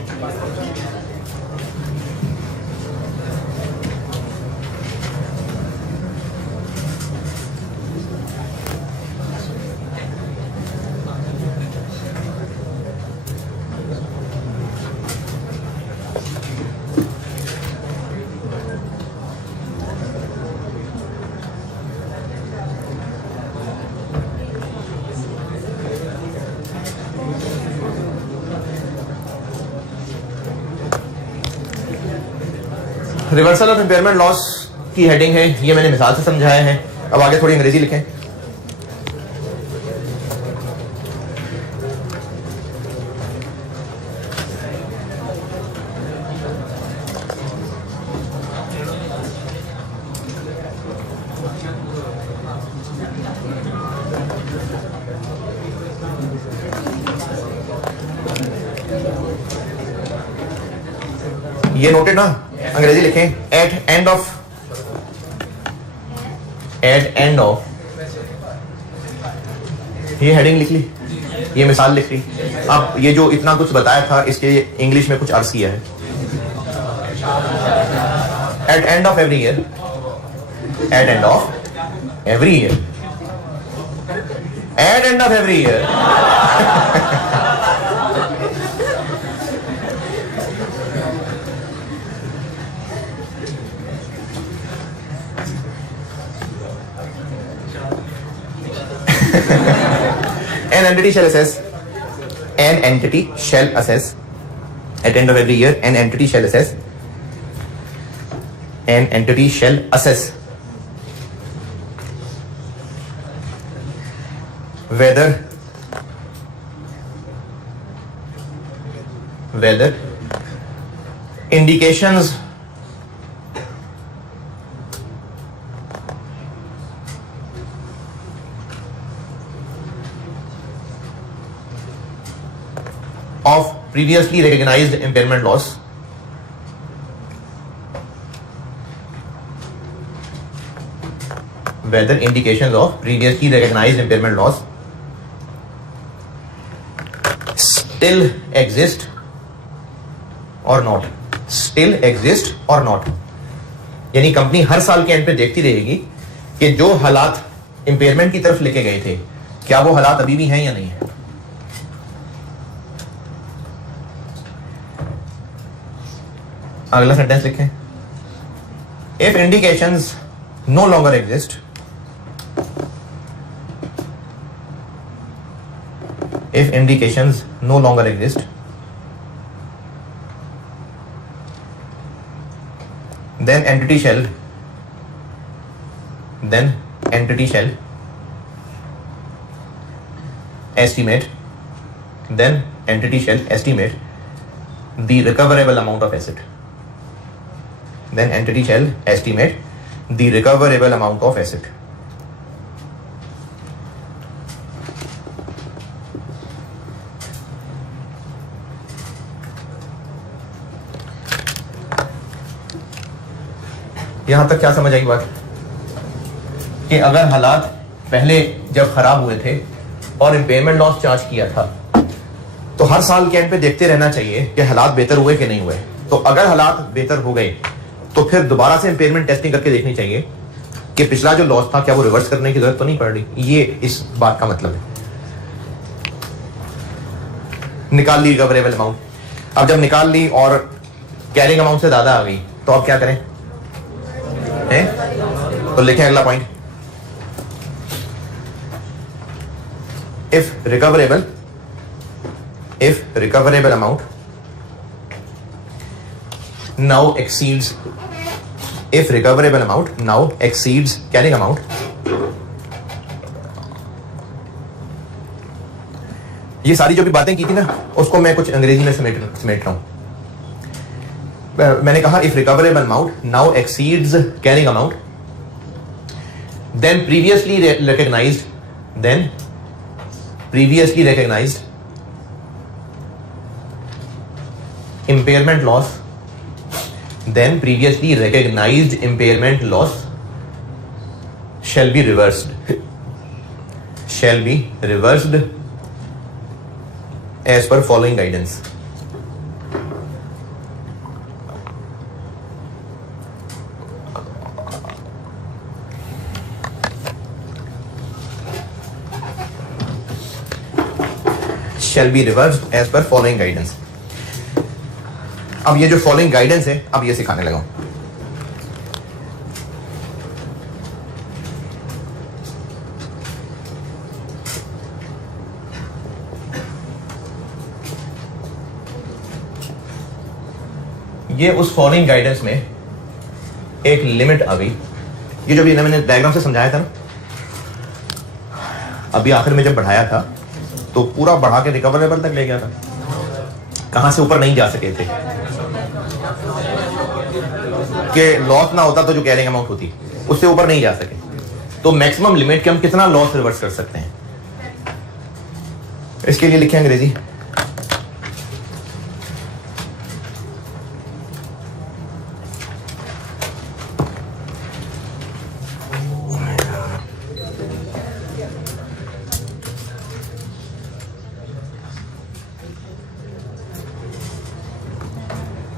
Reversal of impairment loss की हेडिंग है, ये मैंने मिसाल से समझाया है। अब आगे थोड़ी अंग्रेजी लिखें। ये नोटेड ना, अंग्रेजी लिखें। एट एंड ऑफ, ये हेडिंग लिख ली, ये मिसाल लिख ली। अब ये जो इतना कुछ बताया था इसके इंग्लिश में कुछ अर्ज किया है। At end of every year, at end of every year, at end of every year An entity shall assess at end of every year. An entity shall assess whether indications of previously recognized impairment loss whether indications of previously recognized impairment loss still exist or not, still exist or not। यानी company हर साल के and पे देखती रहेगी कि जो हालात impairment की तरफ लेके गए थे क्या वो हालात अभी भी हैं या नहीं है। अगला सेंटेंस लिखें। If indications no longer exist, if indications no longer exist, then entity shall estimate the recoverable amount of asset. Then entity shall estimate the recoverable amount of asset. यहां तक क्या समझ आई बात कि अगर हालात पहले जब खराब हुए थे और इम्पेयरमेंट लॉस चार्ज किया था तो हर साल के एंड पे देखते रहना चाहिए कि हालात बेहतर हुए कि नहीं हुए। तो अगर हालात बेहतर हो गए तो फिर दोबारा से इम्पेयरमेंट टेस्टिंग करके देखनी चाहिए कि पिछला जो लॉस था क्या वो रिवर्स करने की जरूरत तो नहीं पड़ रही। ये इस बात का मतलब है। निकाल ली रिकवरेबल अमाउंट। अब जब निकाल ली और कैरिंग अमाउंट से ज्यादा आ गई तो अब क्या करें है? तो लिखें अगला point. If recoverable amount now exceeds carrying amount, ये सारी जो भी बातें की थी ना उसको मैं कुछ अंग्रेजी में समेट रहा हूं। मैंने कहा if recoverable amount now exceeds carrying amount, then previously recognized impairment loss, shall be reversed as per following guidance। shall be reversed as per following guidance. अब ये जो फॉलोइंग गाइडेंस है अब ये सिखाने लगा हूं. ये उस फॉलोइंग गाइडेंस में एक लिमिट आ गई. ये जो भी मैंने डायग्राम से समझाया था ना, अभी आखिर में जब बढ़ाया था तो पूरा बढ़ा के रिकवर लेवल तक ले गया था. कहां से ऊपर नहीं जा सके थे कि लॉस ना होता तो जो कैरिंग अमाउंट होती उससे ऊपर नहीं जा सके. तो मैक्सिमम लिमिट के हम कितना लॉस रिवर्स कर सकते हैं, इसके लिए लिखें अंग्रेजी.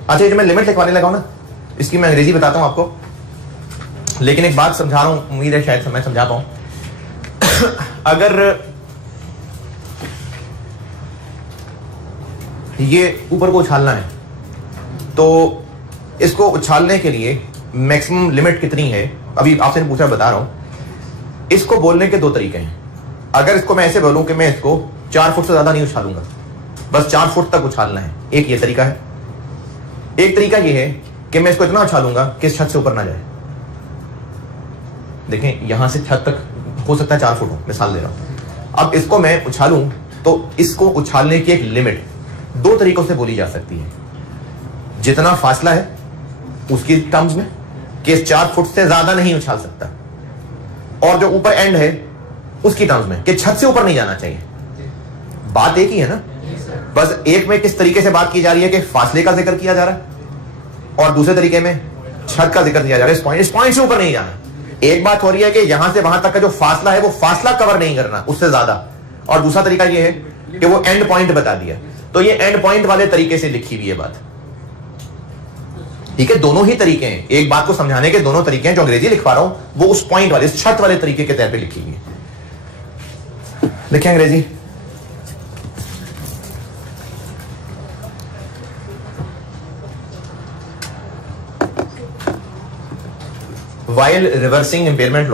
अच्छा, जो मैं लिमिट लिखवाने लगा हूं ना, इसकी मैं अंग्रेजी बताता हूं आपको, लेकिन एक बात समझा रहा हूं, उम्मीद है शायद मैं समझा पाऊं. अगर ये ऊपर को उछालना है तो इसको उछालने के लिए मैक्सिमम लिमिट कितनी है, अभी आपसे पूछा बता रहा हूं. इसको बोलने के दो तरीके हैं. अगर इसको मैं ऐसे बोलूं कि मैं इसको 4 फुट से ज्यादा नहीं उछालूंगा, बस 4 फुट तक उछालना है, एक ये तरीका है. एक तरीका ये है कि मैं इसको इतना उछालूंगा कि इस छत से ऊपर ना जाए. देखें, यहां से छत तक हो सकता है 4 फुट हो, मिसाल दे रहा हूं. अब इसको मैं उछालूं तो इसको उछालने की एक लिमिट दो तरीकों से बोली जा सकती है. जितना फासला है उसकी टर्म्स में कि 4 फुट से ज्यादा नहीं उछाल सकता, और जो ऊपर एंड है उसकी टर्म्स में कि छत से ऊपर नहीं जाना चाहिए. बात एक ही है ना, बस एक में किस तरीके से बात की जा रही है कि फासले का जिक्र किया जा रहा है, और दूसरे तरीके में छत का जिक्र किया जा रहा है. इस पॉइंट से ऊपर नहीं जाना. एक बात हो रही है कि यहां से वहां तक का जो फासला है वो फासला कवर नहीं करना उससे ज्यादा, और दूसरा तरीका ये है कि वो एंड पॉइंट बता दिया. तो ये एंड पॉइंट वाले तरीके से लिखी हुई है बात. ठीक है, दोनों ही तरीके हैं. एक बात को समझाने के दोनों तरीके हैं. जो अंग्रेजी लिखवा रहा हूं वो उस पॉइंट वाले, इस छत वाले तरीके के तौर पर लिखी हुई है. लिखें अंग्रेजी. While reversing impairment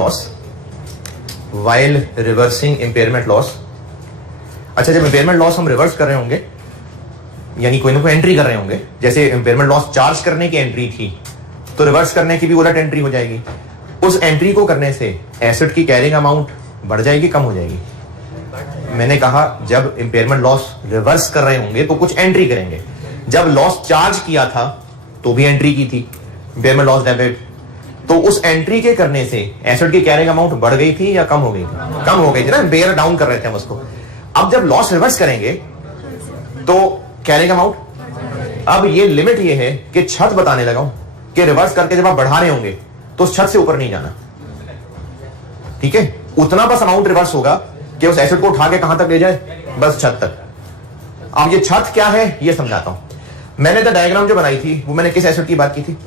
loss, अच्छा, जब impairment loss हम रिवर्स कर रहे होंगे, यानी कोई ना कोई एंट्री कर रहे होंगे, जैसे impairment loss चार्ज करने की एंट्री थी तो रिवर्स करने की भी उलट एंट्री हो जाएगी. उस एंट्री को करने से एसेट की कैरिंग अमाउंट बढ़ जाएगी, कम हो जाएगी. मैंने कहा जब impairment loss रिवर्स कर रहे होंगे तो कुछ एंट्री करेंगे. जब लॉस चार्ज किया था तो भी एंट्री की थी, impairment loss डेबिट. तो उस एंट्री के करने से एसेट की कैरिंग अमाउंट बढ़ गई थी या कम हो गई थी? कम हो गई थी ना, बेयर डाउन कर रहे थे हम उसको. अब जब लॉस रिवर्स करेंगे तो कैरिंग अमाउंट, अब ये लिमिट ये है कि छत बताने लगा हूं कि रिवर्स करके जब आप बढ़ा रहे होंगे तो उस छत से ऊपर नहीं जाना. ठीक है, उतना बस अमाउंट रिवर्स होगा कि उस एसेट को उठा के कहां तक ले जाए, बस छत तक. अब ये छत क्या है ये समझाता हूं. मैंने तो डायग्राम जो बनाई थी वो मैंने किस एसेट की बात की थी?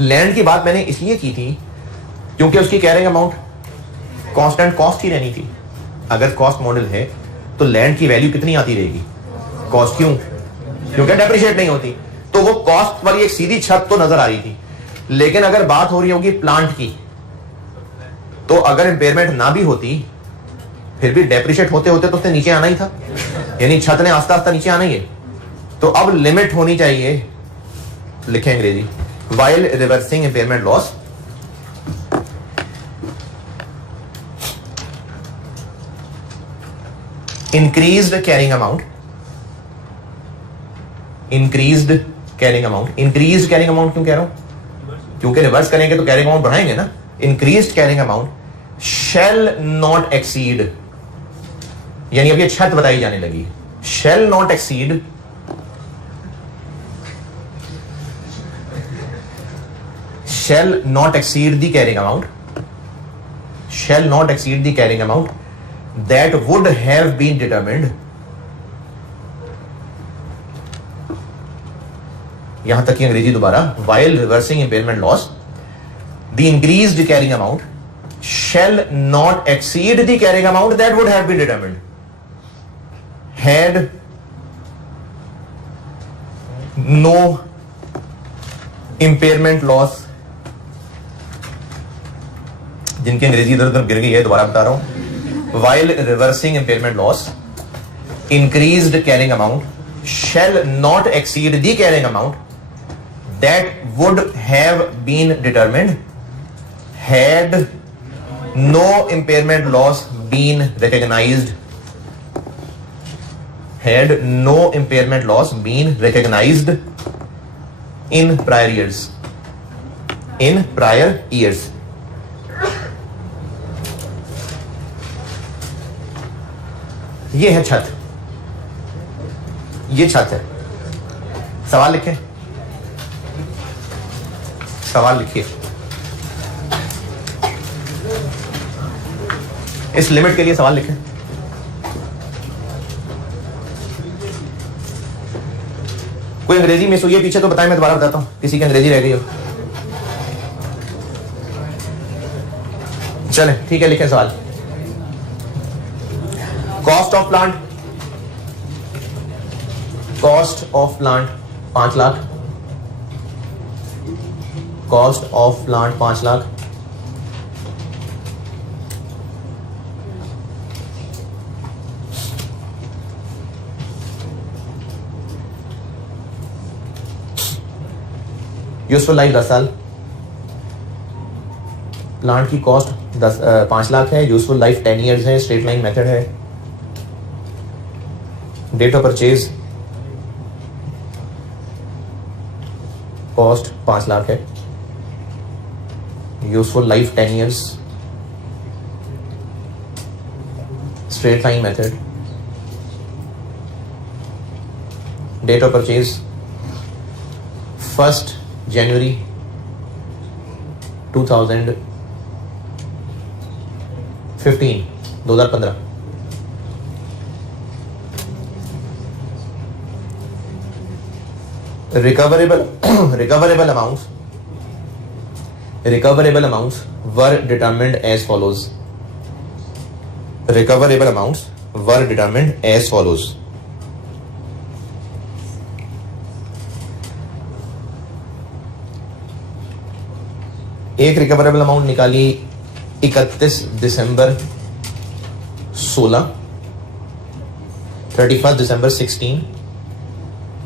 लैंड की बात मैंने इसलिए की थी क्योंकि उसकी कैरिंग अमाउंट कांस्टेंट कॉस्ट ही रहनी थी. अगर कॉस्ट मॉडल है तो लैंड की वैल्यू कितनी आती रहेगी? कॉस्ट. क्यों? क्योंकि डेप्रिशिएट नहीं होती. तो वो कॉस्ट वाली एक सीधी छत तो नजर आ रही थी. लेकिन अगर बात हो रही होगी प्लांट की, तो अगर इंपेयरमेंट ना भी होती फिर भी डेप्रिशिएट होते होते तो उसने नीचे आना ही था, यानी छत ने आस्ता आस्ता नीचे आना ही है. तो अब लिमिट होनी चाहिए. लिखें अंग्रेजी. While reversing impairment loss, increased carrying amount. Increased carrying amount क्यों कह रहा हूं? क्योंकि रिवर्स करेंगे तो कैरिंग अमाउंट बढ़ाएंगे ना. Increased carrying amount shall not exceed, यानी अब ये छत बताई जाने लगी. Shall not exceed the carrying amount that would have been determined. यहां तक की अंग्रेजी दोबारा. While reversing impairment loss, the increased carrying amount shall not exceed the carrying amount that would have been determined. had no impairment loss, जिनकी अंग्रेजी इधर उधर गिर गई है, दोबारा बता रहा हूं, while reversing impairment loss, increased carrying amount shall not exceed the carrying amount that would have been determined had no impairment loss been recognized. Had no impairment loss been recognized in prior years. In prior years. ये है छत, ये छत है। सवाल लिखें, सवाल लिखिए। इस लिमिट के लिए सवाल लिखें। कोई अंग्रेजी मिस हुई है पीछे तो बताएं, मैं दोबारा बताता हूं, किसी की अंग्रेजी रह गई हो। चले ठीक है, लिखें सवाल। Cost of plant, cost of plant 5 lakh, cost of plant 5 lakh. Useful life 10 साल। प्लांट की कॉस्ट 5 लाख है, यूजफुल लाइफ 10 ईयर्स है, स्ट्रेट लाइन मेथड है। Date of purchase cost 5 lakh है, useful life 10 years, straight line method. Date of purchase 1 जनवरी 2015, 2015। recoverable amounts were determined as follows. Recoverable amounts were determined as follows. एक recoverable amount निकाली 31 दिसंबर 16, 31 दिसंबर 16,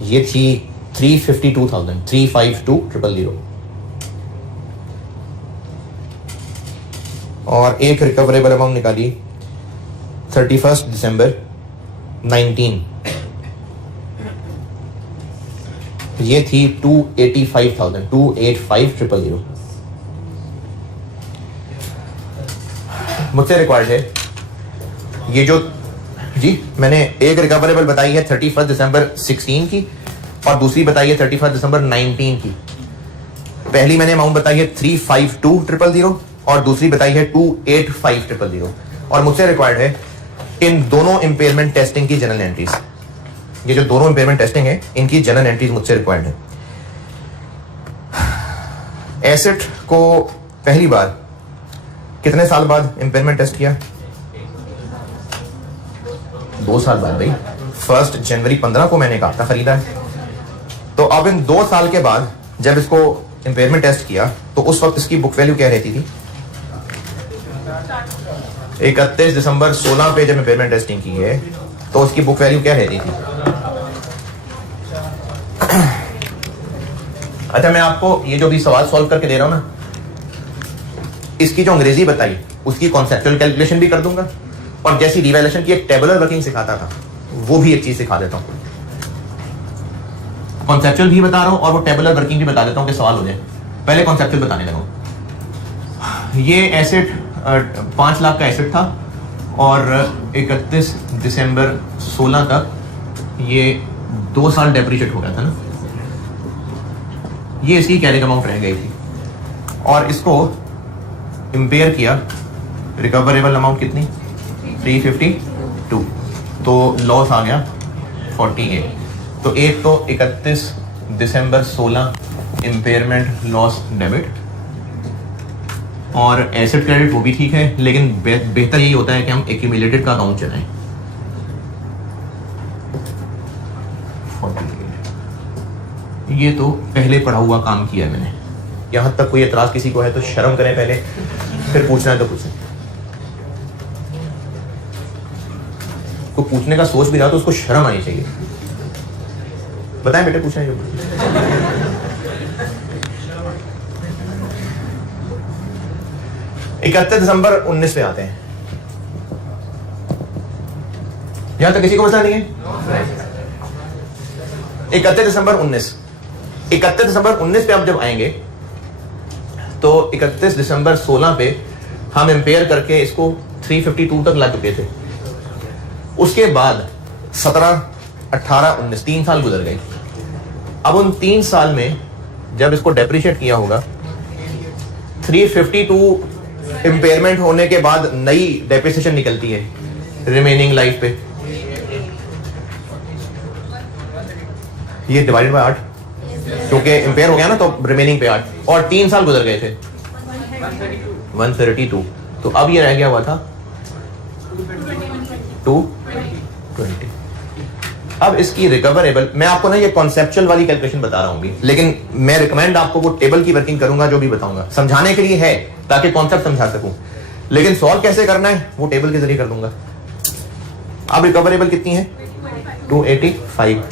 ये थी 352,000, 352,000। और एक रिकवरेबल अमाउंट निकाली 31 दिसंबर 19, ये थी 285,000, 285,000। मुझसे रिक्वायर्ड है ये जो जी मैंने एक रिकवरेबल बताई है 31 दिसंबर 16 की और दूसरी बताई है 31 दिसंबर 19 की। पहली मैंने अमाउंट बताई है 352,000 और दूसरी बताई है 285,000 और मुझसे रिक्वायर्ड है इन दोनों इंपेयरमेंट टेस्टिंग की जनरल एंट्रीज। ये जो दोनों इंपेयरमेंट टेस्टिंग है इनकी जनरल एंट्रीज मुझसे रिक्वायर्ड है। एसेट को पहली बार कितने साल बाद इंपेयरमेंट टेस्ट किया? 2 साल बाद भाई। 1 जनवरी 15 को मैंने कहा था खरीदा है। तो अब इन 2 साल के बाद जब इसको इंपेयरमेंट टेस्ट किया तो उस वक्त इसकी बुक वैल्यू क्या रहती थी? 31 दिसंबर 16 पे जब इंपेयरमेंट टेस्टिंग की है तो उसकी बुक वैल्यू क्या रहती थी? अच्छा, मैं आपको ये जो भी सवाल सॉल्व करके दे रहा हूं ना, इसकी जो अंग्रेजी बताई उसकी कॉन्सेप्चुअल कैलकुलेशन भी कर दूंगा और जैसी रिवैल्यूएशन की एक टेबुलर वर्किंग सिखाता था वो भी एक चीज सिखा देता हूं। कॉन्सेप्चुअल भी बता रहा हूं और वो टेबुलर वर्किंग भी बता देता हूं कि सवाल हो जाए। पहले कॉन्सेप्चुअल बताने लगा। ये एसेट 5 लाख का एसेट था और 31 दिसंबर 16 तक ये 2 साल डेप्रिशिएट हो गया था ना, ये इसकी कैरिंग अमाउंट रह गई थी और इसको इंपेयर किया। रिकवरेबल अमाउंट कितनी? 352, तो लॉस आ गया 48। तो एक तो 31 दिसंबर 16 इंपेयरमेंट लॉस डेबिट और एसेट क्रेडिट वो भी ठीक है, लेकिन बेहतर यही होता है कि हम एक्यूमुलेटेड का अकाउंट चलाएं। ये तो पहले पढ़ा हुआ काम किया है मैंने। यहां तक कोई एतराज किसी को है तो शर्म करें पहले, फिर पूछना है तो पूछें। को पूछने का सोच भी रहा तो उसको शर्म आनी चाहिए। बताएं बेटे, पूछना है। 31 दिसंबर 19 पे आते हैं। यहां तक किसी को मसला नहीं है? 31 दिसंबर 19 पे आप जब आएंगे तो 31 दिसंबर 16 पे हम इंपेयर करके इसको 352 तक ला चुके थे। उसके बाद 17, 18, 19 3 साल गुजर गए। अब उन 3 साल में जब इसको डेप्रिशिएट किया होगा, 352 इंपेयरमेंट होने के बाद नई डेप्रिसिएशन निकलती है रिमेनिंग लाइफ पे। ये डिवाइडेड बाय 8, क्योंकि इंपेयर हो गया ना तो रिमेनिंग पे 8, और 3 साल गुजर गए थे 132। तो अब ये रह गया हुआ था 220। अब इसकी रिकवरेबल, मैं आपको ना ये कॉन्सेप्चुअल वाली कैलकुलेशन बता रहा हूं भी, लेकिन मैं रिकमेंड आपको वो टेबल की वर्किंग करूंगा जो भी बताऊंगा, समझाने के लिए है ताकि कॉन्सेप्ट समझा सकूं, लेकिन सॉल्व कैसे करना है वो टेबल के जरिए कर दूंगा। अब रिकवरेबल कितनी है? 285।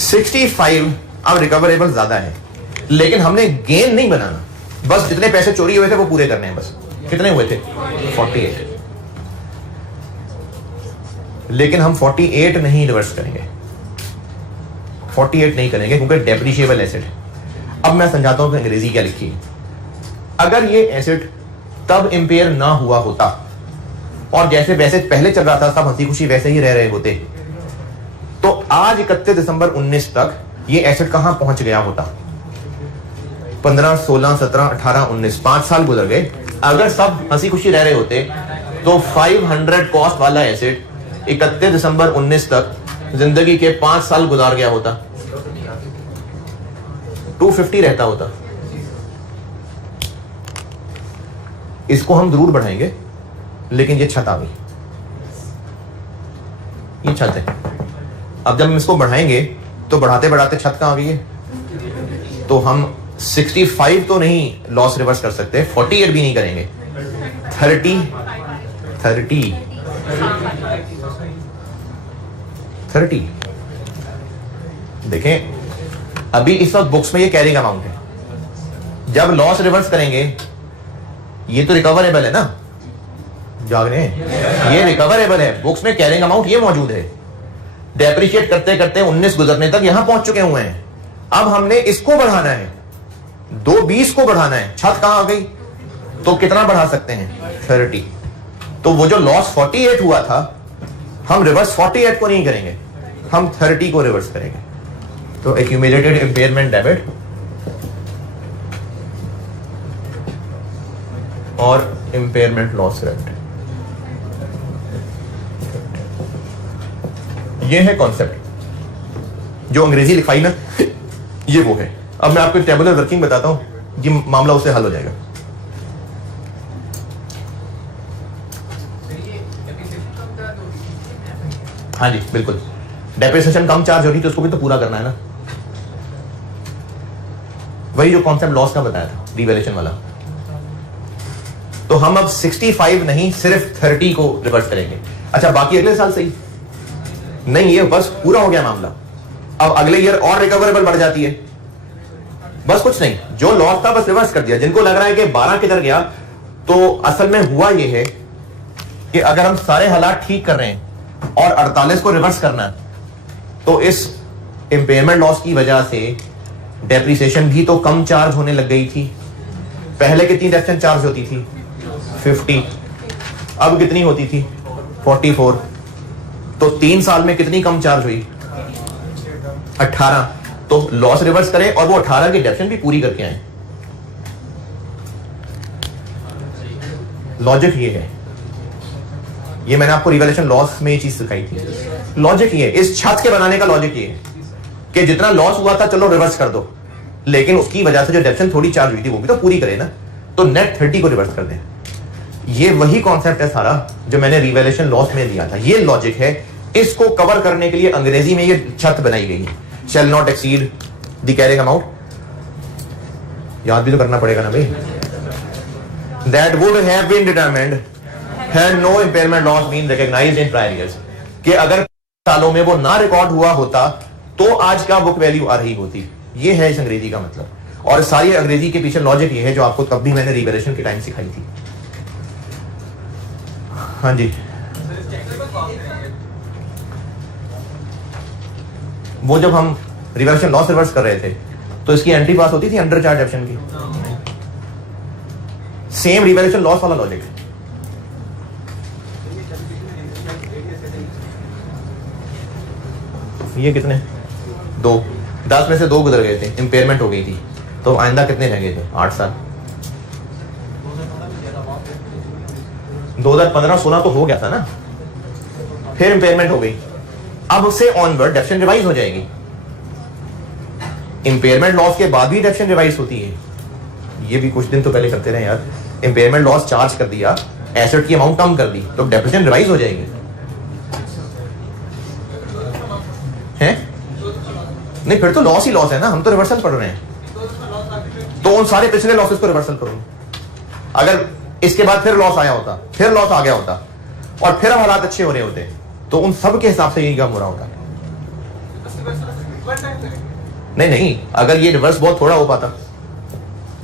65 अब रिकवरेबल ज्यादा है, लेकिन हमने गेन नहीं बनाना, बस जितने पैसे चोरी हुए थे वो पूरे करने हैं। बस कितने हुए थे? 48। लेकिन हम 48 नहीं रिवर्स करेंगे, 48 नहीं करेंगे क्योंकि डेप्रिशिएबल एसेट है। अब मैं समझाता हूं कि अंग्रेजी क्या लिखी है। अगर ये एसेट तब इंपेयर ना हुआ होता और जैसे वैसे पहले चल रहा था, सब हंसी खुशी वैसे ही रह रहे होते, तो आज 31 दिसंबर 19 तक ये एसेट कहां पहुंच गया होता? 15, 16, 17, 18, 19 5 साल गुजर गए। अगर सब हंसी खुशी रह रहे होते तो 500 कॉस्ट वाला एसेट 31 दिसंबर 19 तक जिंदगी के 5 साल गुजार गया होता, 250 रहता होता। इसको हम जरूर बढ़ाएंगे, लेकिन ये छत आ गई, ये छत है। अब जब हम इसको बढ़ाएंगे तो बढ़ाते बढ़ाते छत कहां आ गई है, तो हम 65 तो नहीं लॉस रिवर्स कर सकते, 48 भी नहीं करेंगे, 30 देखें। अभी इस वक्त बुक्स में ये कैरिंग अमाउंट है, जब लॉस रिवर्स करेंगे ये तो रिकवरेबल है ना, जागने ये रिकवरेबल है, बुक्स में कैरिंग अमाउंट ये मौजूद है। डेप्रिशिएट करते करते 19 गुजरने तक यहां पहुंच चुके हुए हैं। अब हमने इसको बढ़ाना है, 220 को बढ़ाना है। छत कहां आ गई? तो कितना बढ़ा सकते हैं? 30। तो वो जो लॉस 48 हुआ था, हम रिवर्स 48 को नहीं करेंगे, हम 30 को रिवर्स करेंगे। तो एक्यूमुलेटेड इंपेयरमेंट डेबिट और इंपेयरमेंट लॉस क्रेडिट, ये है कॉन्सेप्ट। जो अंग्रेजी लिखाई ना, ये वो है। अब मैं आपको टेबुलर वर्किंग बताता हूं, ये मामला उससे हल हो जाएगा। हाँ जी बिल्कुल, डेप्रिसिएशन कम चार्ज हो रही तो उसको भी तो पूरा करना है ना। वही जो कॉन्सेप्ट लॉस का बताया था, रिवैल्यूएशन वाला। तो हम अब 65 नहीं, सिर्फ 30 को रिवर्स करेंगे। अच्छा, बाकी अगले साल सही नहीं, ये बस पूरा हो गया मामला। अब अगले ईयर और रिकवरेबल बढ़ जाती है, बस कुछ नहीं, जो लॉस था बस रिवर्स कर दिया। जिनको लग रहा है कि 12 किधर गया, तो असल में हुआ ये है कि अगर हम सारे हालात ठीक कर रहे हैं और 48 को रिवर्स करना है, तो इस इंपेयरमेंट लॉस की वजह से डेप्रिसिएशन भी तो कम चार्ज होने लग गई थी। पहले कितनी डेप्रिसिएशन चार्ज होती थी? 50। अब कितनी होती थी? 44। तो 3 साल में कितनी कम चार्ज हुई? 18। तो लॉस रिवर्स करें और वो 18 की डेप्रिसिएशन भी पूरी करके आए। लॉजिक ये है, ये मैंने आपको रिवैल्यूएशन लॉस में ये चीज सिखाई थी। लॉजिक ये, इस छत के बनाने का लॉजिक ये कि जितना लॉस हुआ था चलो रिवर्स कर दो, लेकिन उसकी वजह से जो डेप्रिसिएशन थोड़ी चार्ज हुई थी वो भी तो पूरी करे ना, तो नेट 30 को रिवर्स कर दें। ये वही कॉन्सेप्ट है सारा जो मैंने रिवैल्यूएशन लॉस में दिया था। ये लॉजिक है, इसको कवर करने के लिए अंग्रेजी में ये छत बनाई गई है। shall not exceed the carrying amount. याद भी तो करना पड़ेगा ना भाई. That would have been determined had no impairment loss been recognized in prior years. कि अगर सालों में वो ना रिकॉर्ड हुआ होता तो आज का बुक वैल्यू आ रही होती. ये है इस अंग्रेजी का मतलब. और सारी अंग्रेजी के पीछे लॉजिक ये है जो आपको तब भी मैंने रिवैल्यूएशन के टाइम सिखाई थी. हाँ जी, वो जब हम रिवैल्यूएशन लॉस रिवर्स कर रहे थे तो इसकी एंट्री पास होती थी अंडर चार्ज ऑप्शन की. सेम रिवैल्यूएशन लॉस वाला लॉजिक. ये कितने 2 10 में से 2 गुजर गए थे, इंपेयरमेंट हो गई थी, तो आइंदा कितने रह गए थे 8 साल. 2015-16 तो हो गया था ना, फिर इंपेयरमेंट हो गई. अब उससे ऑनवर्ड डेप्शन रिवाइज हो जाएगी. इंपेयरमेंट लॉस के बाद भी डेप्शन रिवाइज होती है. ये भी कुछ दिन तो पहले करते रहे यार. इंपेयरमेंट लॉस चार्ज कर दिया, एसेट की अमाउंट कम कर दी, तो डेप्शन रिवाइज हो जाएगी. है नहीं, फिर तो लॉस ही लॉस है ना. हम तो रिवर्सल पढ़ रहे हैं, तो उन सारे पिछले लॉसेस को रिवर्सल करो. अगर इसके बाद फिर लॉस आया होता, फिर लॉस आ गया होता, और फिर हालात अच्छे हो रहे होते, तो उन सब के हिसाब से यही काम हो रहा होता. नहीं, अगर ये रिवर्स बहुत थोड़ा हो पाता,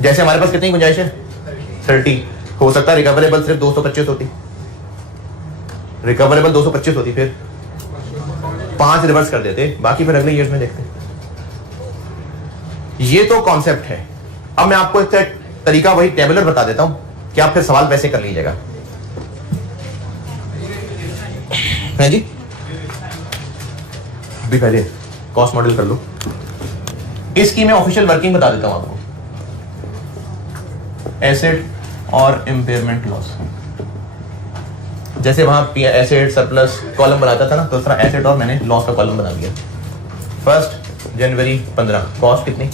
जैसे हमारे पास कितनी गुंजाइश है 30, हो सकता है रिकवरेबल सिर्फ 225 होती. रिकवरेबल 225 होती, फिर 5 रिवर्स कर देते, बाकी फिर अगले ईयर्स में देखते. ये तो कॉन्सेप्ट है. अब मैं आपको एक तरीका वही टेबलर बता देता हूं कि आप फिर सवाल वैसे कर लीजिएगा. है जी, भी पहले कॉस्ट मॉडल कर लो. इसकी मैं ऑफिशियल वर्किंग बता देता हूं आपको. एसेट और इंपेयरमेंट लॉस, जैसे वहां एसेट सरप्लस कॉलम बनाता था ना, तो इस तरह एसेट और मैंने लॉस का कॉलम बना दिया. 1 जनवरी 15 कॉस्ट कितनी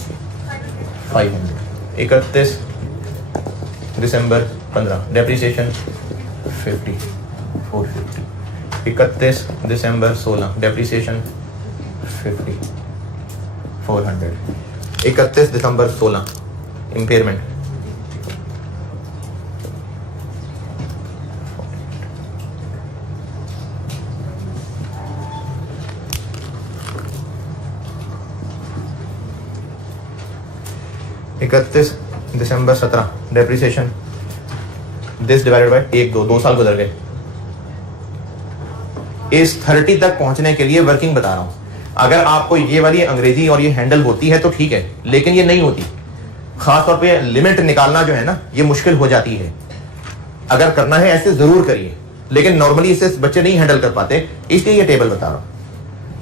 500. 31 दिसंबर 15 depreciation 50 450. 31 December 16 depreciation 50 400. 31 December 16 impairment 31 December 17 depreciation this divided by 2 साल गुजर गए. इस 30 तक पहुंचने के लिए वर्किंग बता रहा हूं. अगर आपको ये वाली अंग्रेजी और ये हैंडल होती है तो ठीक है, लेकिन ये नहीं होती. खासतौर पे लिमिट निकालना जो है ना, ये मुश्किल हो जाती है. अगर करना है ऐसे जरूर करिए, लेकिन नॉर्मली इसे बच्चे नहीं हैंडल कर पाते, इसलिए ये टेबल बता रहा हूं.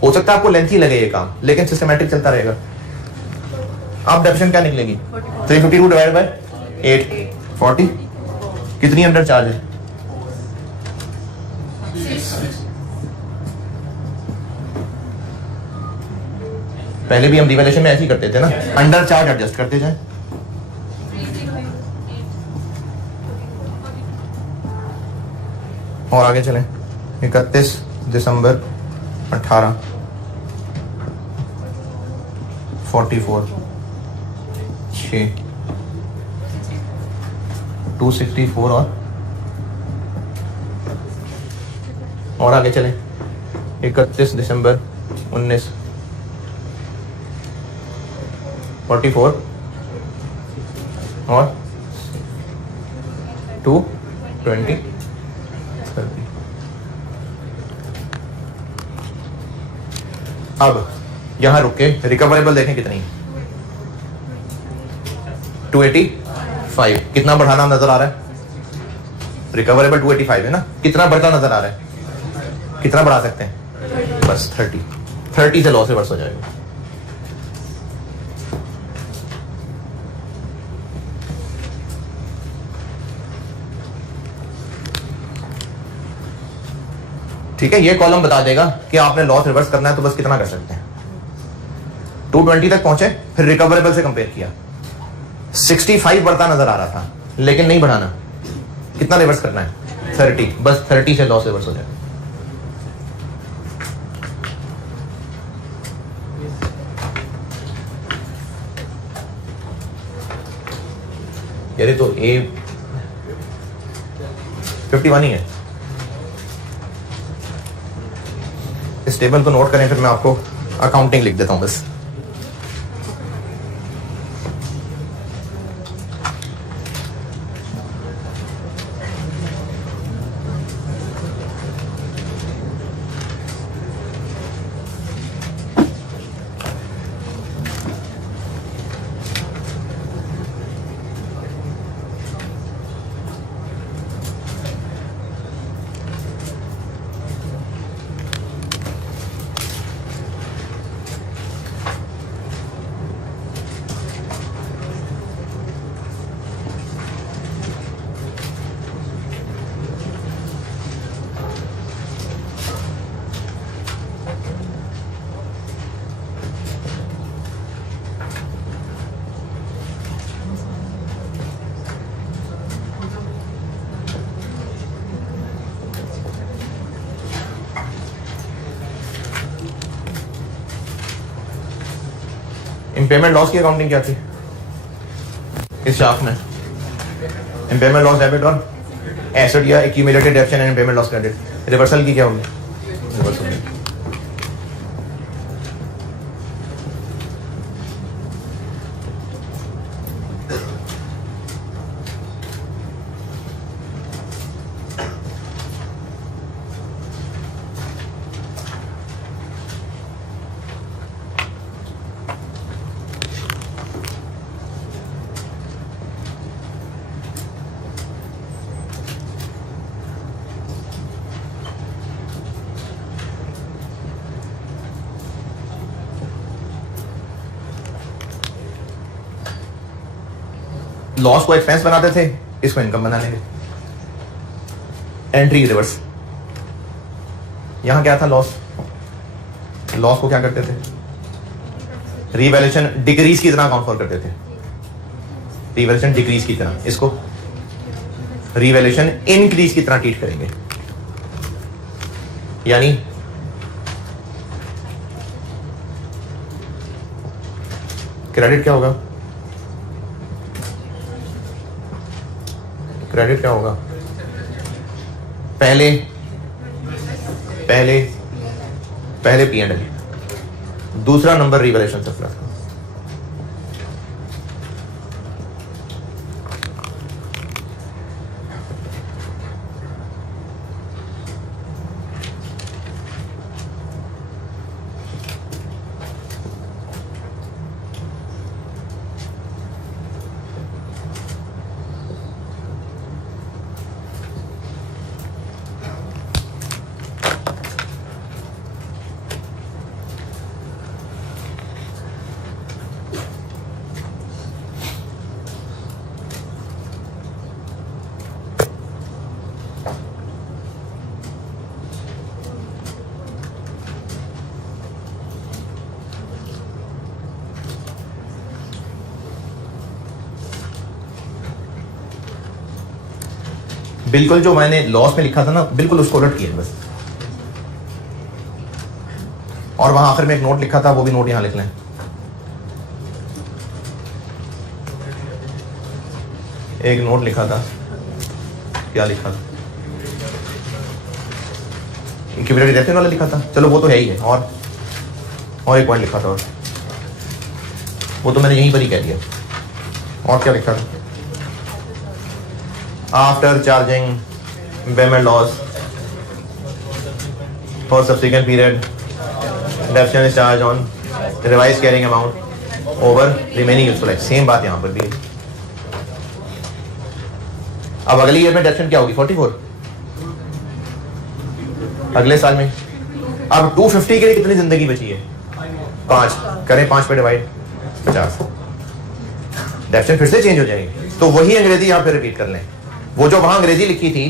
हो सकता है आपको लेंथी लगे ये काम, लेकिन सिस्टमैटिक चलता रहेगा. आप डेप्शन क्या निकलेगी 352 डिवाइड बाय 840. कितनी अंडर चार्ज है? पहले भी हम रिवैल्यूएशन में ऐसे ही करते थे ना, अंडर चार्ज एडजस्ट करते जाए. और आगे चलें. 31 दिसंबर 18 44 6 264 और आगे चलें. 31 दिसंबर 19 44 और 220 30. अब यहां रुक के रिकवरेबल देखें कितनी है. 285. कितना बढ़ाना नजर आ रहा है? रिकवरेबल 285 है ना. कितना बढ़ता नजर आ रहा है? कितना बढ़ा सकते हैं? बस 30 से लॉस रिवर्स हो जाएगा. ठीक है, ये कॉलम बता देगा कि आपने लॉस रिवर्स करना है तो बस कितना कर सकते हैं. 220 तक पहुंचे, फिर रिकवरेबल से कंपेयर किया, 65 बढ़ता नजर आ रहा था, लेकिन नहीं बढ़ाना. कितना रिवर्स करना है? 30. बस 30 से लॉस रिवर्स हो जाए. यार ये तो A51 ही है। इस टेबल को नोट करें, फिर मैं आपको अकाउंटिंग लिख देता हूं बस। इम्पेयरमेंट लॉस की अकाउंटिंग क्या थी इस शाख में? इम्पेयरमेंट लॉस डेबिट और एसेट या accumulated डेप्शन and impairment loss credit. Reversal की क्या होगी? रिवर्सल लॉस को एक्सपेंस बनाते थे, इसको इनकम बना लेंगे। Entry reverse. यहां क्या था? लॉस। लॉस को क्या करते थे? रिवैल्यूएशन डिक्रीज की तरह अकाउंट फॉर करते थे। रिवैल्यूएशन डिक्रीज की तरह, इसको रिवैल्यूएशन इंक्रीज की तरह ट्रीट करेंगे। यानी क्रेडिट क्या होगा? क्रेडिट क्या होगा? पहले पहले पहले P&L, दूसरा नंबर रिवैल्यूएशन सरप्लस। बिल्कुल जो मैंने लॉस में लिखा था ना, बिल्कुल उसको उलट किया बस। और वहां आखिर में एक नोट लिखा था, वो भी नोट यहां लिख लें। एक नोट लिखा था, क्या लिखा था? इंक्यूबेटर डेप्शन वाला लिखा था। चलो वो तो है ही है। और एक पॉइंट लिखा था, और वो तो मैंने यहीं पर ही कह दिया। और क्या लिखा था? After charging impairment loss for subsequent period, deduction is charged on revised carrying amount over remaining useful life. Same बात यहाँ पर भी है। अब अगली ईयर में deduction क्या होगी? 44। अगले साल में अब 250 के लिए कितनी जिंदगी बची है? 5 करें, 5 पे डिवाइड 50। डेप्शन फिर से चेंज हो जाएगी। तो वही अंग्रेजी यहाँ पे रिपीट कर लें। वो जो वहां अंग्रेजी लिखी थी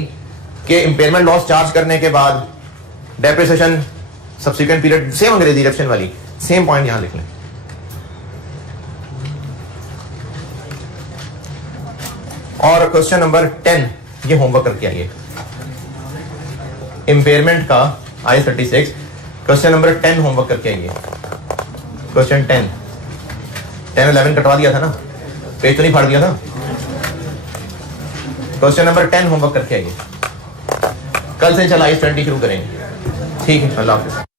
कि इंपेयरमेंट लॉस चार्ज करने के बाद डेप्रिसिएशन सब्सिक्वेंट पीरियड, सेम अंग्रेजी डेप्शन वाली, सेम पॉइंट यहां लिख लें। और क्वेश्चन नंबर 10 ये होमवर्क करके आइए। इंपेयरमेंट का I-36 क्वेश्चन नंबर 10 होमवर्क करके आइए। क्वेश्चन 10 11 कटवा दिया था ना, पेज तो नहीं फाड़ दिया था? क्वेश्चन नंबर 10 होमवर्क करके आइए। कल से चला I-20 शुरू करेंगे। ठीक है, अल्लाह हाफिज।